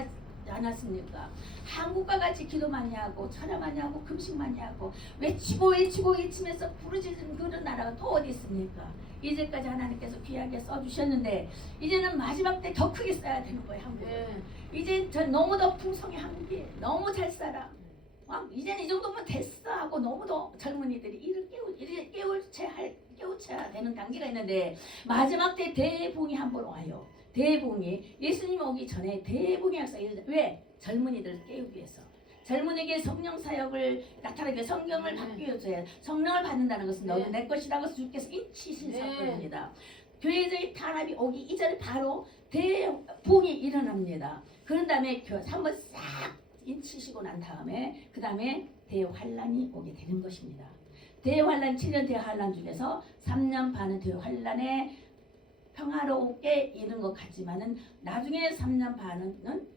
않았습니까? 한국과 같이 기도 많이 하고 철야 많이 하고 금식 많이 하고 외치면서 부르짖는 그런 나라가 또 어디 있습니까? 이제까지 하나님께서 귀하게 써주셨는데 이제는 마지막 때 더 크게 써야 되는 거예요. 한국은. 네. 이제 저 너무 더 풍성해. 한국이 너무 잘 살아. 이제는 이 정도면 됐어 하고 너무 더 젊은이들이 이를 깨우쳐야 되는 단계가 있는데 마지막 때 대붕이 한 번 와요. 대붕이 예수님 오기 전에 대붕의 역사가 일어나. 왜? 젊은이들을 깨우기 위해서. 젊은이에게 성령 사역을 나타나게 성경을 받기 위해서 성령을 받는다는 것은 네. 너는 내 것이라고 주께서 인치신 네. 사건입니다. 교회의 탄압이 오기 이전에 바로 대붕이 일어납니다. 그런 다음에 한번 싹 인치시고 난 다음에 그 다음에 대환란이 오게 되는 것입니다. 대환란 7년 대환란 중에서 3년 반은 대환란에 평화롭게 이른 것 같지만은 나중에 3년 반은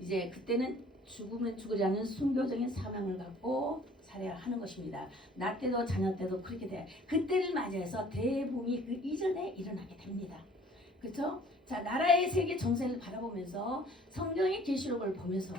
이제 그때는 죽으면 죽으지 않는 순교적인 사망을 갖고 살아야 하는 것입니다. 나 때도 자녀 때도 그렇게 돼. 그때를 맞이해서 대붕이 그 이전에 일어나게 됩니다. 그렇죠? 자, 나라의 세계 정세를 바라보면서 성경의 계시록을 보면서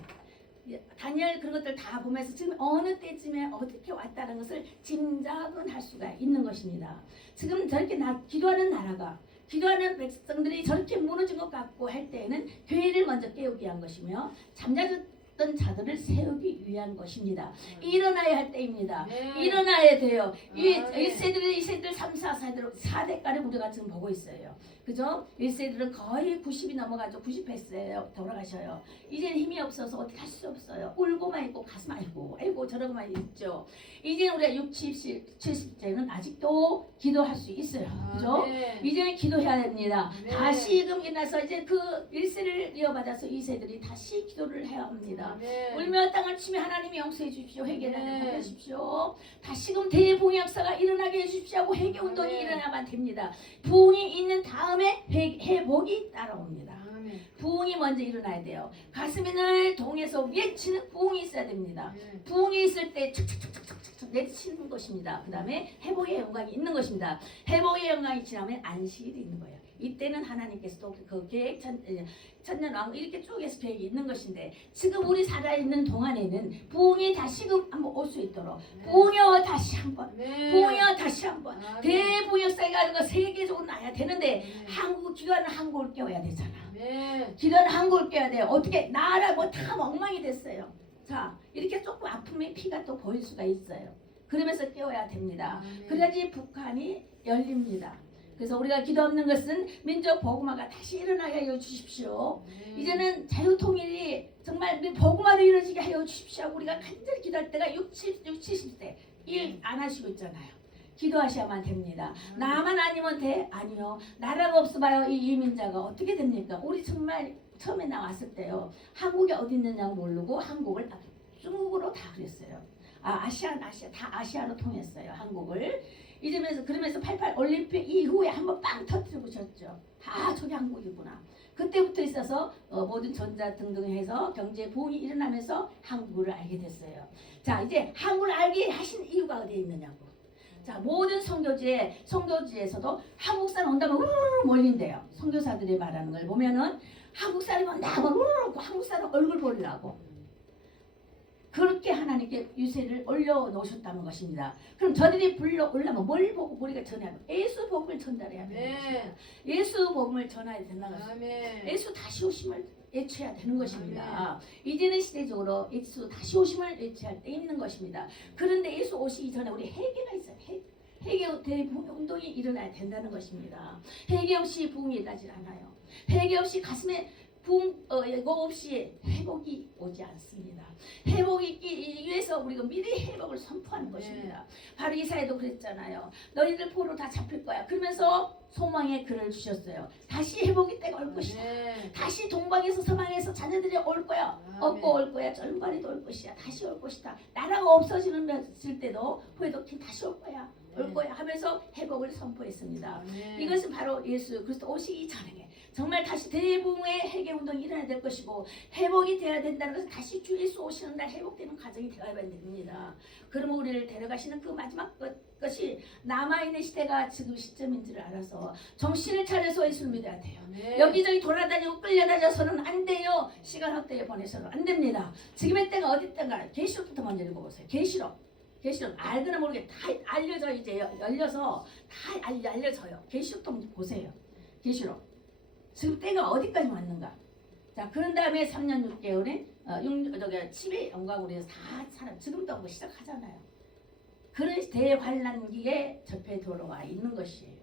다니엘 그런 것들 다 보면서 지금 어느 때쯤에 어떻게 왔다는 것을 짐작은 할 수가 있는 것입니다. 지금 저렇게 기도하는 나라가 기도하는 백성들이 저렇게 무너진 것 같고 할 때에는 교회를 먼저 깨우기 위한 것이며 잠자던 자들을 세우기 위한 것입니다. 일어나야 할 때입니다. 네. 일어나야 돼요. 이 네. 1세들 3, 4대까지 우리가 지금 보고 있어요. 그죠? 1세들은 거의 90이 넘어가죠. 90했어요. 돌아가셔요. 이제는 힘이 없어서 어떻게 할 수 없어요. 울고만 있고 가슴 아이고 저러고만 있죠. 이제는 우리가 60, 70세는 아직도 기도할 수 있어요. 그죠? 네. 이제는 기도해야 됩니다. 네. 다시금 일어나서 이제 그 1세를 이어받아서 2세들이 다시 기도를 해야 합니다. 네. 울며 땅을 치며 하나님이 용서해 주십시오. 회개를 네. 하게 하십시오. 다시금 대붕의 역사가 일어나게 해주십시오 하고 회개 운동이 네. 일어나면 됩니다. 부흥이 있는 다음에 회복이 따라옵니다. 아멘. 부흥이 먼저 일어나야 돼요. 가슴이 늘 동에서 외치는 부흥이 있어야 됩니다. 네. 부흥이 있을 때 착착착착착착 내치는 것입니다. 그 다음에 회복의 영광이 있는 것입니다. 회복의 영광이 지나면 안식일이 있는 거예요. 이때는 하나님께서 또 그 계획 천년왕 이렇게 쭉 해서 계획이 있는 것인데 지금 우리 살아있는 동안에는 부흥이 다시금 한번 올 수 있도록 부흥이여 다시 한번 네. 부흥이여 다시 한번 아멘. 대부흥 역사가 가는 거 세계적으로 나야 되는데 네. 한국 기도하는 한국을 깨워야 되잖아. 네. 기도하는 한국을 깨워야 돼요. 어떻게 나라 뭐 다 엉망이 됐어요. 자 이렇게 조금 아픔의 피가 또 보일 수가 있어요. 그러면서 깨워야 됩니다. 아멘. 그래야지 북한이 열립니다. 그래서 우리가 기도 없는 것은 민족 복음화가 다시 일어나게 하여 주십시오. 네. 이제는 자유통일이 정말 복음화로 이루어지게 하여 주십시오. 우리가 간절히 기도할 때가 60, 70대 일 안 하시고 있잖아요. 기도하셔야만 됩니다. 나만 아니면 돼? 아니요. 나라가 없어봐요. 이 이민자가 어떻게 됩니까? 우리 정말 처음에 나왔을 때요. 한국이 어디 있느냐고 모르고 한국을 중국으로 다 그랬어요. 아시아 다 아시아로 통했어요. 한국을. 이러면서 그러면서 88 올림픽 이후에 한번 빵 터뜨려 보셨죠. 저기 한국이구나. 그때부터 있어서 모든 전자 등등 해서 경제 부흥이 일어나면서 한국을 알게 됐어요. 자 이제 한국을 알게 하신 이유가 어디에 있느냐고. 자 모든 선교지에서도 한국 사람 온다면 우르르 몰린대요. 선교사들이 말하는 걸 보면은 한국 사람이 온다 하면 우르르 한국 사람 얼굴 보려고. 그렇게 하나님께 유세를 올려놓으셨다는 것입니다. 그럼 저들이 올라면 뭘 보고 우리가 전해야 돼요? 예수 복음을 전달해야 되는 네. 것입니다. 예수 복음을 전해야 된다는 것입니다. 아멘. 예수 다시 오심을 외쳐야 되는 것입니다. 이제는 시대적으로 예수 다시 오심을 외쳐야 때 있는 것입니다. 그런데 예수 오시기 전에 우리 회개가 있어요. 회개 대운동이 일어나야 된다는 것입니다. 회개 없이 부흥이 일어나질 않아요. 회개 없이 가슴에 이거 없이 회복이 오지 않습니다. 회복이 있기 위해서 우리가 미리 회복을 선포하는 것입니다. 바로 이사야도 그랬잖아요. 너희들 포로 다 잡힐 거야. 그러면서 소망의 글을 주셨어요. 다시 회복의 때가 올 것이다. 다시 동방에서 서방에서 자녀들이 올 거야. 얻고 올 거야. 젊은이도 올 것이야. 다시 올 것이다. 나라가 없어지는 때도 후에도 다시 올 거야. 올 거야 하면서 회복을 선포했습니다. 이것은 바로 예수 그리스도 오시기 전에 정말 다시 대부흥의 회개운동이 일어나야 될 것이고 회복이 되어야 된다는 것은 다시 주 예수 오시는 날 회복되는 과정이 되어야 됩니다. 그러면 우리를 데려가시는 그 마지막 것이 남아있는 시대가 지금 시점인 줄 알아서 정신을 차려서 예수를 믿어야 돼요. 여기저기 돌아다니고 끌려다녀서는 안 돼요. 시간 헛되게 보내서는 안 됩니다. 지금의 때가 어디 때인가 계시록부터 먼저 읽어보세요. 계시록 알거나 모르게 다 알려져 이제 열려서 다 알려져요. 계시록도 보세요. 계시록 지금 때가 어디까지 왔는가. 자 그런 다음에 3년 6개월에 10의 영광으로 해서 다 사람 지금도 뭐 시작하잖아요. 그런 대환란기에 접해 들어와 있는 것이에요.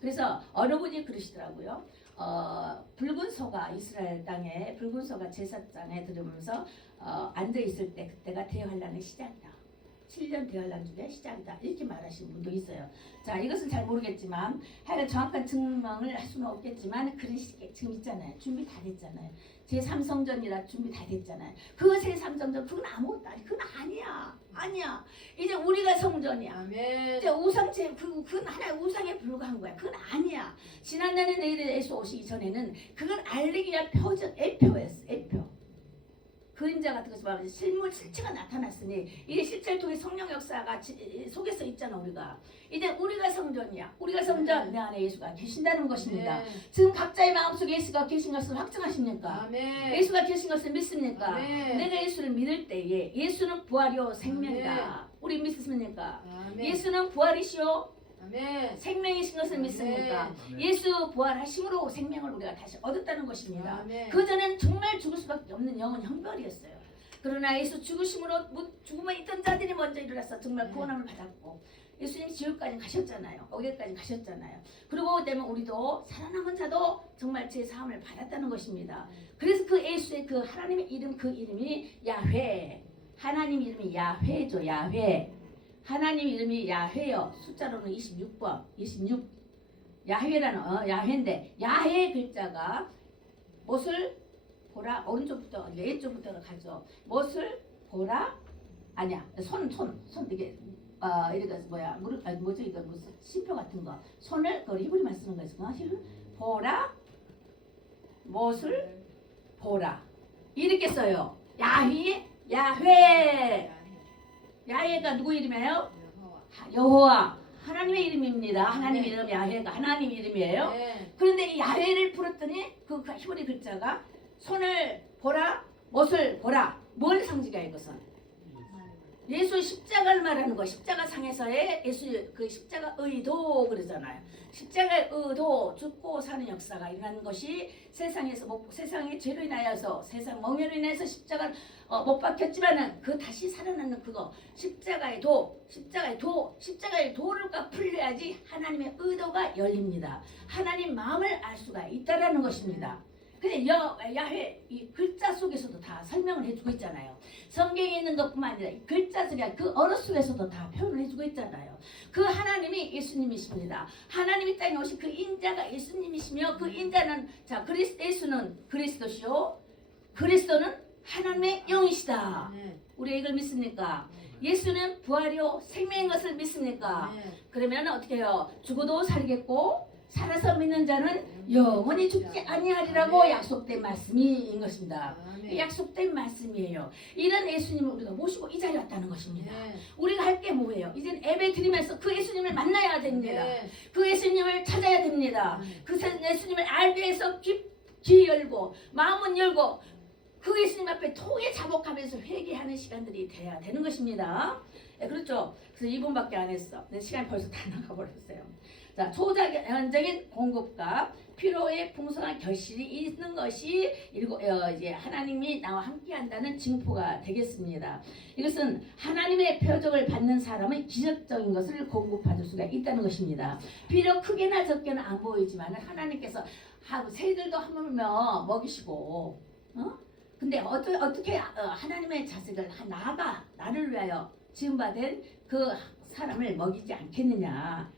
그래서 어느 분이 그러시더라고요. 붉은 소가 이스라엘 땅에 붉은 소가 제사장에 들으면서 앉아 있을 때 그때가 대환란의 시작이다. 7년 대환란 중에 시작이다. 이렇게 말하시는 분도 있어요. 자 이것은 잘 모르겠지만 하여간 정확한 증명을 할 수는 없겠지만 그런 시기 지금 있잖아요. 준비 다 됐잖아요. 제3성전이라 준비 다 됐잖아요. 그 제3성전 그건 아무것도 아니 그건 아니야. 이제 우리가 성전이야. 아멘. 이제 우상체 그건 하나의 우상에 불과한 거야. 그건 아니야. 지난날에 내일에 예수 오시기 전에는 그건 알리기 위한 표적 애표였어. 애표. 그림자 같은 것이 말하면 실물 실체가 나타났으니 이게 실체를 통해 성령 역사가 속에서 있잖아. 우리가 이제 우리가 성전이야. 우리가 성전 내 안에 예수가 계신다는 것입니다. 지금 각자의 마음속에 예수가 계신 것을 확증하십니까? 아멘. 예수가 계신 것을 믿습니까? 아멘. 내가 예수를 믿을 때에 예수는 부활이요 생명이다. 우리 믿습니까? 아멘. 예수는 부활이시오 아멘. 생명이신 것을 믿습니까? 아멘. 예수 부활하심으로 생명을 우리가 다시 얻었다는 것입니다. 아멘. 그전엔 정말 죽을 수밖에 없는 영은 형벌이었어요. 그러나 예수 죽으심으로 죽음에 있던 자들이 먼저 일어나서 정말 구원함을 받았고 예수님 지옥까지 가셨잖아요. 어디까지 가셨잖아요. 그리고 되면 우리도 살아남은 자도 정말 제 사함을 받았다는 것입니다. 그래서 그 예수의 그 하나님의 이름 그 이름이 야훼. 하나님 이름이 야훼죠. 야훼. 하나님 이름이 야훼요. 숫자로는 26번, 26. 야훼라는 야훼인데 야훼 글자가 못을 보라 오른쪽부터 왼쪽부터 가죠. 못을 보라 아니야. 손 이게 이렇게 뭐야 무릎 뭐지 이거 무슨 심표 같은 거 손을 그 히브리만 쓰는 거죠. 보라 못을 보라 이렇게 써요. 야훼 야훼가 누구 이름이에요? 여호와 하나님의 이름입니다. 하나님 이름 야훼가 하나님 이름이에요. 그런데 이 야훼를 풀었더니 그 히브리 글자가 손을 보라, 못을 보라. 뭘 상징해요 이것은? 예수의 십자가를 말하는 거. 십자가 상에서의 예수 그 십자가 의도 그러잖아요. 십자가의 의도 죽고 사는 역사가 일어나는 것이 세상에서 세상의 죄로 인하여서 세상 멍해로 인해서 십자가를 못 박혔지만은 그 다시 살아나는 그거 십자가의 도를 풀려야지 하나님의 의도가 열립니다. 하나님 마음을 알 수가 있다라는 것입니다. 근데 야훼 이 글자 속에서도 다 설명을 해주고 있잖아요. 성경에 있는 것뿐만 아니라 이 글자 속에 그 언어 속에서도 다 표현을 해주고 있잖아요. 그 하나님이 예수님이십니다. 하나님이 땅에 오신 그 인자가 예수님이시며 그 인자는 자 예수는 그리스도시요. 그리스도는 하나님의 영이시다. 우리 이걸 믿습니까? 예수는 부활이요 생명인 것을 믿습니까? 그러면 어떻게 해요? 죽어도 살겠고 살아서 믿는 자는 영원히 죽지 아니하리라고 약속된 말씀인 것입니다. 약속된 말씀이에요. 이런 예수님을 우리가 모시고 이 자리에 왔다는 것입니다. 우리가 할 게 뭐예요? 이제는 예배 드리면서 그 예수님을 만나야 됩니다. 그 예수님을 찾아야 됩니다. 그 예수님을 알기 위해서 귀 열고 마음은 열고 그 예수님 앞에 통에 자복하면서 회개하는 시간들이 돼야 되는 것입니다. 그렇죠? 그래서 2분밖에 안 했어. 내 시간이 벌써 다 나가버렸어요. 자, 초자연적인 공급과 필요의 풍성한 결실이 있는 것이 이제 하나님이 나와 함께한다는 징표가 되겠습니다. 이것은 하나님의 표적을 받는 사람은 기적적인 것을 공급받을 수가 있다는 것입니다. 비록 크게나 적게는 안 보이지만 하나님께서 하고 새들도 하물며 먹이시고, 근데 어떻게 하나님의 자식을 나를 위하여 지음받은 그 사람을 먹이지 않겠느냐?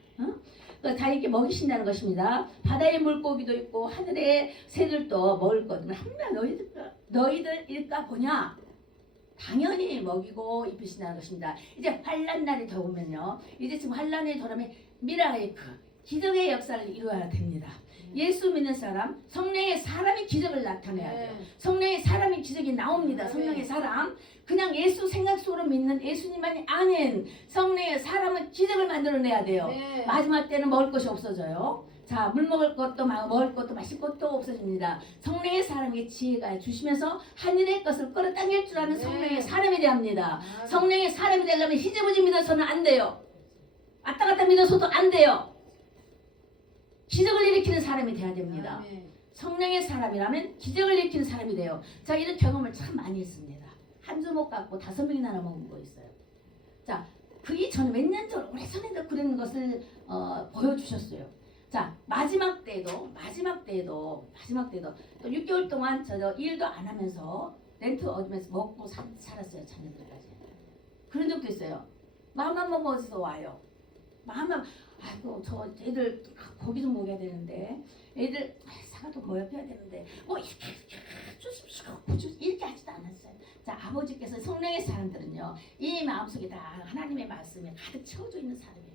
다 이렇게 먹이신다는 것입니다. 바다의 물고기도 있고 하늘의 새들도 먹을 거든 한면 너희들일까 보냐? 당연히 먹이고 입히신다는 것입니다. 이제 환란 날이 더 오면요. 이제 지금 환란이 더오면 미라클 기적의 역사를 이루어야 됩니다. 예수 믿는 사람, 성령의 사람이 기적을 나타내야 돼요. 성령의 사람이 기적이 나옵니다. 성령의 사람. 그냥 예수 생각 속으로 믿는 예수님만이 아닌 성령의 사람은 기적을 만들어내야 돼요. 네. 마지막 때는 먹을 것이 없어져요. 자, 물 먹을 것도 먹을 것도 마실 것도 없어집니다. 성령의 사람에게 지혜가 주시면서 하늘의 것을 끌어당길 줄 아는 성령의 사람이 되어야 합니다. 성령의 사람이 되려면 희재부지 믿어서는 안 돼요. 왔다 갔다 믿어서도 안 돼요. 기적을 일으키는 사람이 돼야 됩니다. 성령의 사람이라면 기적을 일으키는 사람이 돼요. 자, 이런 경험을 참 많이 했습니다. 한 주먹 갖고 5명이나 먹은 거 있어요. 자, 그 이전에 몇 년 전 오래전에도 그런 것을 보여주셨어요. 자, 마지막 때에도 또 6개월 동안 저 일도 안 하면서 렌트 얻으면서 먹고 살았어요. 자녀들까지. 그런 적도 있어요. 마음만 먹어서 와요. 마음만 아이고 저 애들 고기 좀 먹여야 되는데 애들 사과도 먹여야 되는데 뭐 이렇게 주십시오 이렇게 하지도 않았어요. 자, 아버지께서 성령의 사람들은요 이 마음속에 다 하나님의 말씀에 가득 채워져 있는 사람이에요.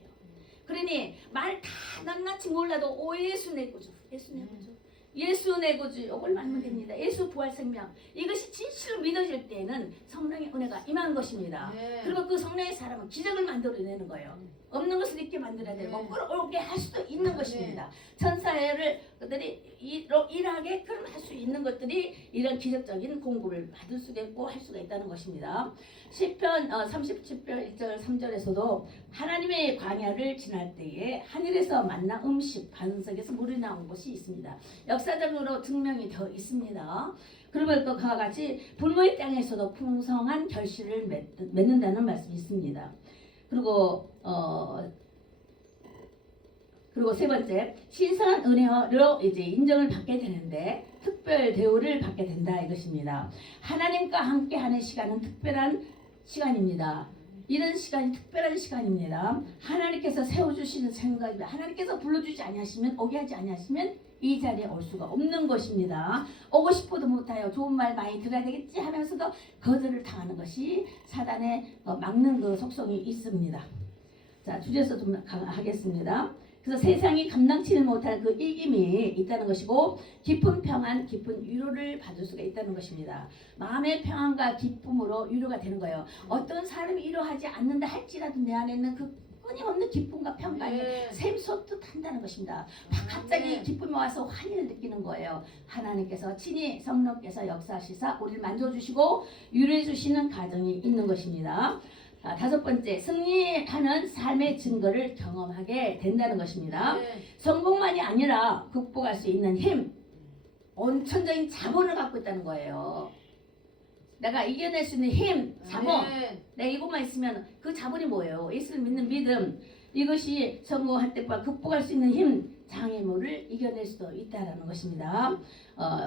그러니 말 다 낱낱이 몰라도 오 예수 내 구주 예수 내 구주 이걸 말하면 됩니다. 예수 부활 생명 이것이 진실로 믿어질 때에는 성령의 은혜가 임한 것입니다. 그리고 그 성령의 사람은 기적을 만들어내는 거예요. 없는 것을 있게 만들어야 되고 끌어오게 할 수도 있는 것입니다. 천사를 그들이 일하게 그럼 할 수 있는 것들이 이런 기적적인 공급을 받을 수가 있고 할 수가 있다는 것입니다. 시편 37편 1절 3절에서도 하나님의 광야를 지날 때에 하늘에서 만나 음식 반석에서 물이 나온 곳이 있습니다. 역사적으로 증명이 더 있습니다. 그러면 그와 같이 불모의 땅에서도 풍성한 결실을 맺는다는 말씀이 있습니다. 그리고 세 번째 신성한 은혜로 이제 인정을 받게 되는데 특별 대우를 받게 된다 이것입니다. 하나님과 함께하는 시간은 특별한 시간입니다. 이런 시간이 특별한 시간입니다. 하나님께서 세워주시는 생각입니다. 하나님께서 불러주지 아니하시면 오게 하지 아니하시면 이 자리에 올 수가 없는 것입니다. 오고 싶어도 못해요. 좋은 말 많이 들어야 되겠지 하면서도 거절을 당하는 것이 사단의 막는 그 속성이 있습니다. 자, 주제에서 좀 하겠습니다. 그래서 세상이 감당치를 못할 그 이김이 있다는 것이고 깊은 평안, 깊은 위로를 받을 수가 있다는 것입니다. 마음의 평안과 기쁨으로 위로가 되는 거예요. 어떤 사람이 위로하지 않는다 할지라도 내 안에 있는 그 끊임없는 기쁨과 평강이 샘솟듯 한다는 것입니다. 갑자기 기쁨이 와서 환희를 느끼는 거예요. 하나님께서 친히 성령께서 역사하시사 우리를 만져주시고 위로해 주시는 가정이 있는 것입니다. 다섯 번째, 승리하는 삶의 증거를 경험하게 된다는 것입니다. 성공만이 아니라 극복할 수 있는 힘, 온천적인 자본을 갖고 있다는 거예요. 내가 이겨낼 수 있는 힘, 자본. 내가 이것만 있으면 그 자본이 뭐예요? 예수를 믿는 믿음. 이것이 성공할 때과 극복할 수 있는 힘, 장애물을 이겨낼 수도 있다라는 것입니다.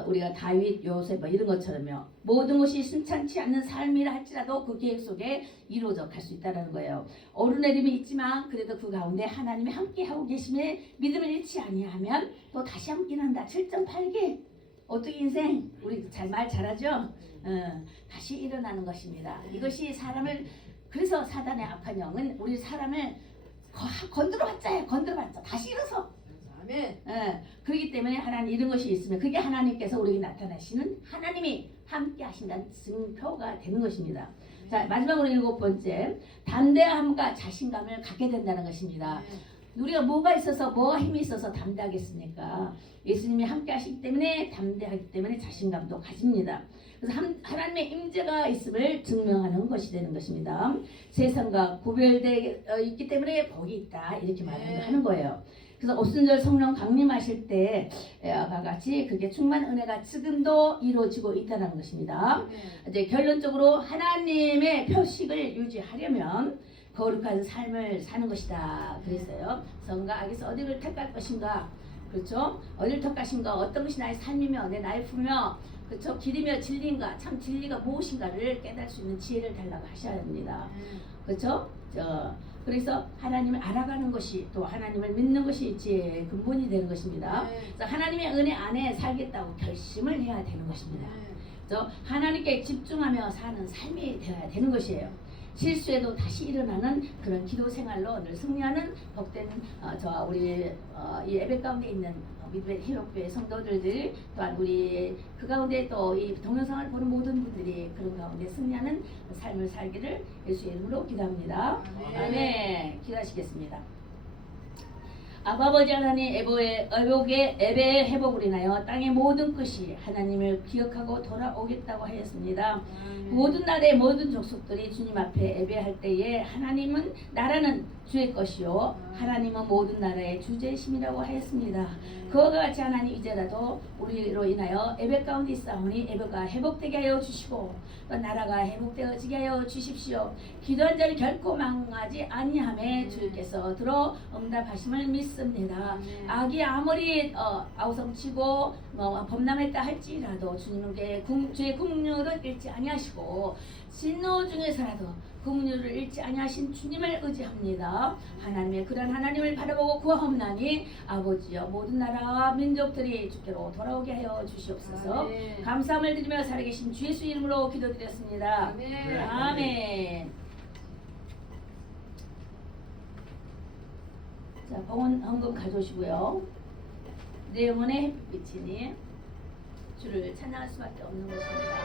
우리가 다윗, 요셉 이런 것처럼요. 모든 것이 순탄치 않는 삶이라 할지라도 그 계획 속에 이루어져 갈 수 있다라는 거예요. 오르내림이 있지만 그래도 그 가운데 하나님이 함께하고 계심에 믿음을 잃지 아니하면 또 다시 한번 일어난다. 7.8개 어떻게 인생 우리 말 잘하죠? 다시 일어나는 것입니다. 이것이 사람을 그래서 사단의 악한 영은 우리 사람을 건드려봤자 다시 일어서. 아멘. 그렇기 때문에 하나님 이런 것이 있으면 그게 하나님께서 우리에게 나타나시는 하나님이 함께 하신다는 증표가 되는 것입니다. 자, 마지막으로 7번째 담대함과 자신감을 갖게 된다는 것입니다. 우리가 뭐가 있어서 뭐가 힘이 있어서 담대하겠습니까? 예수님이 함께 하시기 때문에 담대하기 때문에 자신감도 가집니다. 그래서 하나님의 임재가 있음을 증명하는 것이 되는 것입니다. 세상과 구별되어 있기 때문에 복이 있다 이렇게 말하는 거예요. 그래서 오순절 성령 강림하실 때와 같이 그게 충만 은혜가 지금도 이루어지고 있다는 것입니다. 이제 결론적으로 하나님의 표식을 유지하려면 거룩한 삶을 사는 것이다 그랬어요. 성과 악에서 어디를 택할 것인가? 그렇죠? 어릴 터 가신가 어떤 것이 나의 삶이며 내 라이프며 그렇죠? 길이며 진리인가 참 진리가 무엇인가를 깨달을 수 있는 지혜를 달라고 하셔야 됩니다. 그렇죠? 그래서 하나님을 알아가는 것이 또 하나님을 믿는 것이 지혜의 근본이 되는 것입니다. 그래서 하나님의 은혜 안에 살겠다고 결심을 해야 되는 것입니다. 그래서 하나님께 집중하며 사는 삶이 되어야 되는 것이에요. 실수해도 다시 일어나는 그런 기도 생활로 늘 승리하는 복된 저와 우리 이 예배 가운데 있는 믿음의 회복교회 성도들이 또한 우리 그 가운데 또 이 동영상을 보는 모든 분들이 그런 가운데 승리하는 삶을 살기를 예수의 이름으로 기도합니다. 아멘. 기도하시겠습니다. 아버지 하나님 예배의 회복을 인하여 땅의 모든 끝이 하나님을 기억하고 돌아오겠다고 하였습니다. 모든 나라의 모든 족속들이 주님 앞에 예배할 때에 하나님은 나라는 주의 것이요 하나님은 모든 나라의 주제심이라고 하였습니다. 그와 같이 하나님 이제라도 우리로 인하여 예배 가운데 있사오니 예배가 회복되게 하여 주시고 또 나라가 회복되어지게 하여 주십시오. 기도한 자를 결코 망하지 아니하매 주께서 들어 응답하심을 믿습니다. 악이 아무리 아우성치고 범람했다 할지라도 주님께 주의 국률을 잃지 아니하시고 진노 중에서라도 국률을 잃지 아니하신 주님을 의지합니다. 하나님의 그런 하나님을 바라보고 구하옵나니 아버지여 모든 나라와 민족들이 주께로 돌아오게 하여 주시옵소서. 아멘. 감사함을 드리며 살아계신 주 예수 이름으로 기도드렸습니다. 아멘. 아멘. 자, 봉헌 헌금 가져오시고요. 내 영혼의 햇빛이니 주를 찬양할 수밖에 없는 것입니다.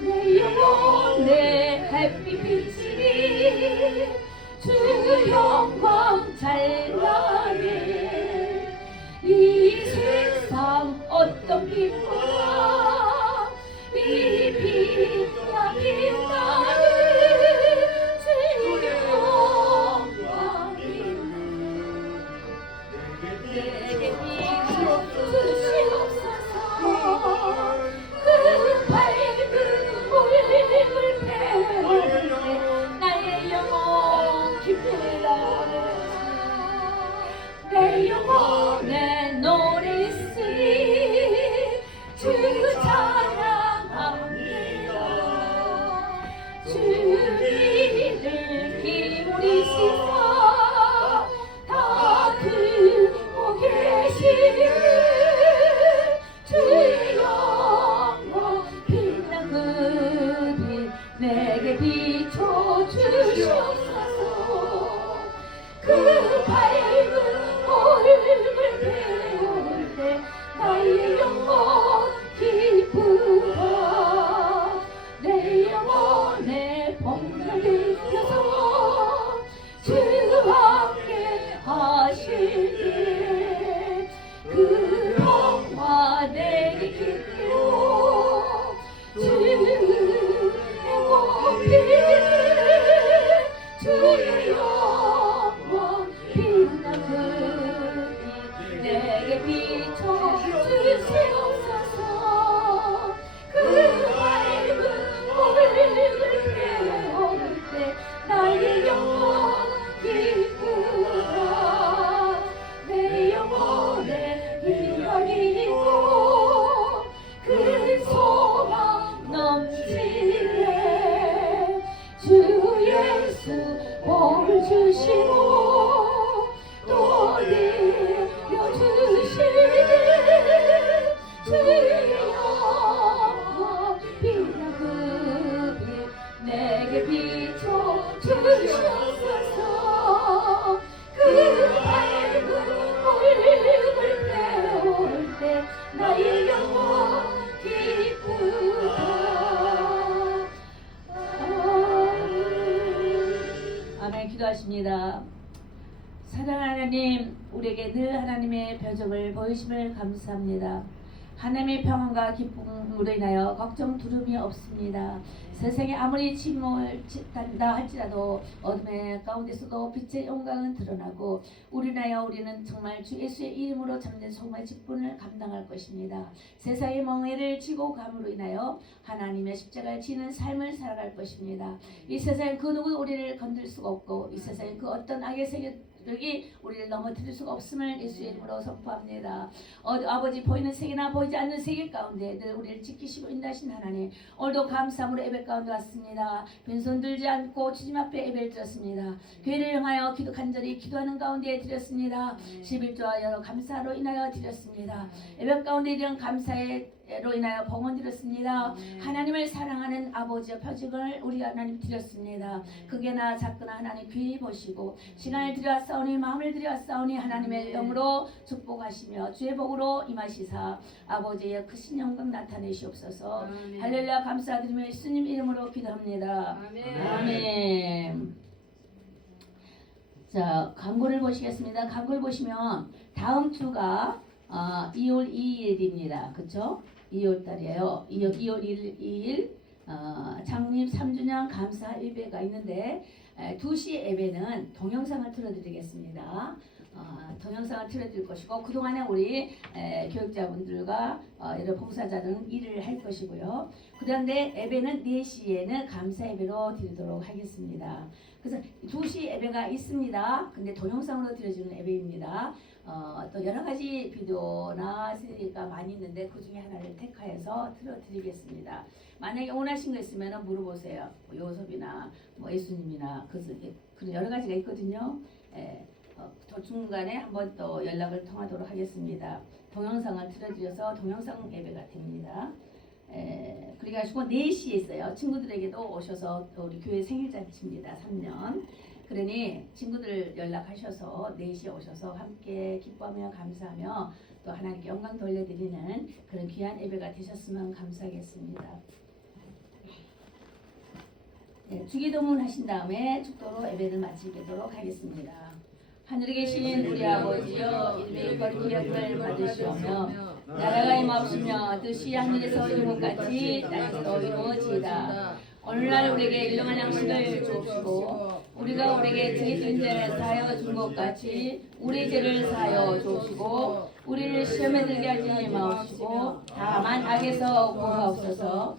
내 영혼의 햇빛 비치니 주 영광 찬란해 이 세상 어떤 빛보다 이 빛나 빛나는 주 영광 내게 비춰주시옵소서. 그 밝은 불을 태울 때 나의 영혼 기쁘다. 내 영혼에 노래 있으니 주 찬양합니다. 주님을 기울이시사 다 듣고 계시는 주의 영광 빛난 그 빛 내게 비춰주시옵소서. 그 밝은 얼굴 배울 때 나의 영혼 기쁘다. 내 영혼의 봄을 일으켜서 주와 함께 하실 때 그 영화 내게 기쁘고 주의 꽃빛 주의 영광 빛나 그 빛 내게 비춰주시옵소서. 그 밝은 얼굴 배울 때 나의 영혼 기쁘다. 내 영혼에 희망이 있고 그 소망 넘치네. 주 예수 복을 주시고 또 내려주시네. 주의 영광 빛나 그 빛 내게 비춰주시옵소서. 그 밝은 얼굴 배울 때 나의 영혼 기쁘다. 아멘. 기도하십니다. 사랑하는 하나님, 우리에게 늘 하나님의 표적을 보이심을 감사합니다. 하나님의 평안과 기쁨으로 인하여 걱정 두려움이 없습니다. 세상에 아무리 침몰을 친다 할지라도 어둠의 가운데서도 빛의 영광은 드러나고 우리는 정말 주 예수의 이름으로 참된 소망의 직분을 감당할 것입니다. 세상의 멍해를 지고 감으로 인하여 하나님의 십자가를 지는 삶을 살아갈 것입니다. 이 세상에 그 누구도 우리를 건들 수가 없고 이 세상에 그 어떤 악의 세력이 우리를 넘어뜨릴 수가 없음을 예수의 이름으로 선포합니다. 아버지 보이는 세계나 보이지 않는 세계 가운데 늘 우리를 지키시고 인도하신 하나님, 오늘도 감사함으로 예배 가운데 왔습니다. 빈손 들지 않고 주님 앞에 예배를 드렸습니다. 교회를 향하여 간절히 기도하는 가운데 드렸습니다. 11조와 여러 감사로 인하여 드렸습니다. 예배 가운데 이런 감사로 인하여 봉헌 드렸습니다. 하나님을 사랑하는 아버지의 표징을 우리 하나님 드렸습니다. 크게나 작거나 하나님 귀히 보시고 시간을 들여왔사오니 마음을 들여왔사오니 하나님의 영으로 축복하시며 주의 복으로 임하시사 아버지의 크신 영광 나타내시옵소서. 할렐루야. 감사드리며 예수님 이름으로 기도합니다. 아멘. 자, 광고를 보시겠습니다. 광고를 보시면 다음 주가 2월 2일입니다. 그렇죠? 2월 달이에요. 2월 2일 창립 3주년 감사 예배가 있는데 2시 예배는 동영상을 틀어드리겠습니다. 동영상을 틀어드릴 것이고 그동안에 우리 교육자분들과 여러 봉사자들은 일을 할 것이고요. 그런데 예배는 4시에는 감사 예배로 드리도록 하겠습니다. 그래서 2시 예배가 있습니다. 근데 동영상으로 드려주는 예배입니다. 또 여러 가지 비디오나 CD가 많이 있는데 그 중에 하나를 택하여서 틀어드리겠습니다. 만약에 원하신 거 있으면 물어보세요. 뭐 요섭이나 뭐 예수님이나 그런 여러 가지가 있거든요. 또 중간에 한번 또 연락을 통하도록 하겠습니다. 동영상을 틀어드려서 동영상 예배가 됩니다. 그래가지고 4시에 있어요. 친구들에게도 오셔서 또 우리 교회 생일잔치입니다. 3년. 그러니 친구들 연락하셔서 4시에 오셔서 함께 기뻐하며 감사하며 또 하나님께 영광 돌려드리는 그런 귀한 예배가 되셨으면 감사하겠습니다. 주기도문 하신 다음에 축도로 예배를 마치도록 하겠습니다. 하늘에 계신 우리 아버지여, 이름의 거룩히 여김을 받으시오며 나라가 임하옵시며 뜻이 하늘에서 이룬 것 같이 땅에서도 이루어지이다. 오늘날 우리에게 일용할 양식을 주옵시고 우리가 우리에게 죄진 죄를 사하여 준 것 같이 우리 죄를 사하여 주옵시고 우리를 시험에 들게 하지 마옵시고 다만 악에서 구하옵소서.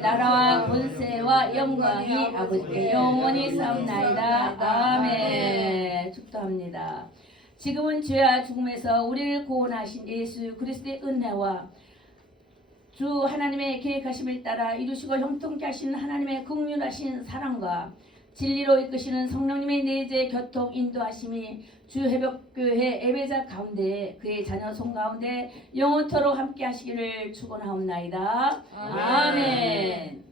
나라와 권세와 영광이 아버지께 영원히 싸움나이다. 아멘. 축도합니다. 지금은 죄와 죽음에서 우리를 구원하신 예수 그리스도의 은혜와 주 하나님의 계획하심을 따라 이루시고 형통케 하신 하나님의 긍휼하신 사랑과 진리로 이끄시는 성령님의 내재 교통 인도하심이 주 회복교회 예배자 가운데 그의 자녀 손 가운데 영원토록 함께 하시기를 축원하옵나이다. 아멘.